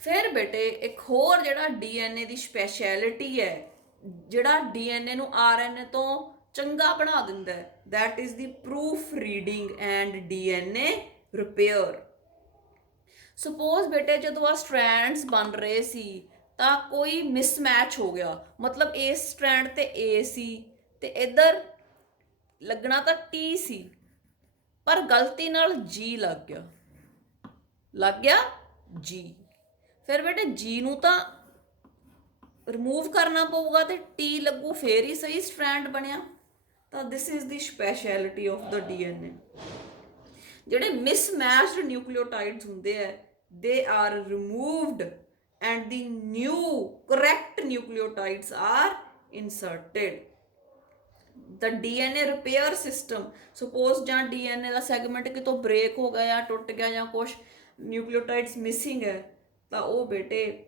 ਫਿਰ ਬੇਟੇ ਇੱਕ ਹੋਰ ਜਿਹੜਾ ਡੀਐਨਏ ਦੀ ਸਪੈਸ਼ਲਿਟੀ ਹੈ, ਜਿਹੜਾ ਡੀਐਨਏ ਨੂੰ ਆਰਐਨਏ ਤੋਂ ਚੰਗਾ ਬਣਾ ਦਿੰਦਾ, that is the proof reading and DNA repair. Suppose ਬੇਟੇ ਜਦੋਂ ਆ ਸਟ੍ਰੈਂਡਸ ਬਣ ਰਹੇ ਸੀ ਤਾਂ ਕੋਈ ਮਿਸਮੈਚ ਹੋ ਗਿਆ, ਮਤਲਬ ਇਸ ਸਟ੍ਰੈਂਡ ਤੇ ਏ ਸੀ ਤੇ ਇੱਧਰ ਲੱਗਣਾ ਤਾਂ ਟੀ ਸੀ, ਪਰ ਗਲਤੀ ਨਾਲ ਜੀ ਲੱਗ ਗਿਆ ਜੀ। ਫਿਰ ਬੇਟੇ ਜੀ ਨੂੰ ਤਾਂ ਰਿਮੂਵ ਕਰਨਾ ਪਊਗਾ ਤੇ ਟੀ ਲੱਗੂ, ਫੇਰ ਹੀ ਸਹੀ ਸਟ੍ਰੈਂਡ ਬਣਿਆ। ਤਾਂ this is the speciality of the DNA. ਜਿਹੜੇ ਮਿਸਮੈਚਡ ਨਿਊਕਲੀਓਟਾਈਡਸ ਹੁੰਦੇ ਆ they are removed and the new correct nucleotides are inserted. The DNA repair system, suppose ਜਾਂ ਡੀਐਨਏ ਦਾ ਸੈਗਮੈਂਟ ਕਿਤੋਂ ਬ੍ਰੇਕ ਹੋ ਗਿਆ ਜਾਂ ਟੁੱਟ ਗਿਆ ਜਾਂ ਕੁਛ ਨਿਊਕਲੀਓਟਾਈਡਸ ਮਿਸਿੰਗ ਹੈ, ਤਾਂ ਉਹ ਬੇਟੇ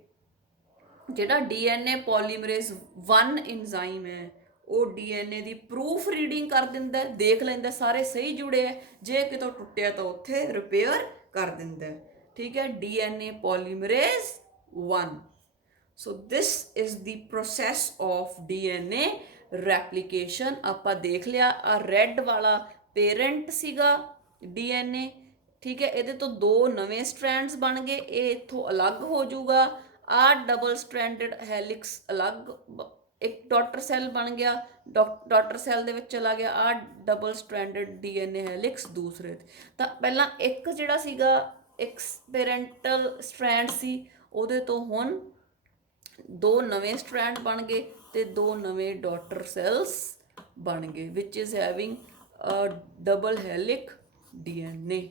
ਜਿਹੜਾ ਡੀਐਨਏ ਪੋਲੀਮਰੇਜ਼ 1 ਐਂਜ਼ਾਈਮ ਹੈ ਉਹ ਡੀਐਨਏ ਦੀ ਪ੍ਰੂਫ ਰੀਡਿੰਗ ਕਰ ਦਿੰਦਾ, ਦੇਖ ਲੈਂਦਾ ਸਾਰੇ ਸਹੀ ਜੁੜੇ ਹੈ, ਜੇ ਕਿਤੋਂ ਟੁੱਟਿਆ ਤਾਂ ਉੱਥੇ ਰਿਪੇਅਰ ਕਰ ਦਿੰਦਾ। ਠੀਕ ਹੈ, DNA polymerase 1। So this is the process of DNA replication. ਆਪਾਂ ਦੇਖ ਲਿਆ ਆ ਰੈੱਡ ਵਾਲਾ ਪੇਰੈਂਟ ਸੀਗਾ ਡੀਐਨਏ, ਠੀਕ ਹੈ, ਇਹਦੇ ਤੋਂ ਦੋ ਨਵੇਂ ਸਟ੍ਰੈਂਡਸ ਬਣ ਗਏ, ਇਹ ਇੱਥੋਂ ਅਲੱਗ ਹੋ ਜਾਊਗਾ। ਆ ਡਬਲ ਸਟ੍ਰੈਂਡਡ ਹੈਲਿਕਸ ਅਲੱਗ, ਇੱਕ ਡਾਟਰ ਸੈੱਲ ਬਣ ਗਿਆ, ਡਾਟਰ ਸੈੱਲ ਦੇ ਵਿੱਚ ਚਲਾ ਗਿਆ ਆ ਡਬਲ ਸਟ੍ਰੈਂਡਡ ਡੀਐਨਏ ਹੈਲਿਕਸ ਦੂਸਰੇ। ਤਾਂ ਪਹਿਲਾਂ ਇੱਕ ਜਿਹੜਾ ਸੀਗਾ ਇੱਕ ਪੇਰੈਂਟਲ ਸਟ੍ਰੈਂਡ ਸੀ, ਉਹਦੇ ਤੋਂ ਹੁਣ ਦੋ ਨਵੇਂ ਸਟ੍ਰੈਂਡ ਬਣ ਗਏ ਤੇ ਦੋ ਨਵੇਂ ਡਾਟਰ ਸੈਲਸ ਬਣ ਗਏ, which is having a double helix DNA.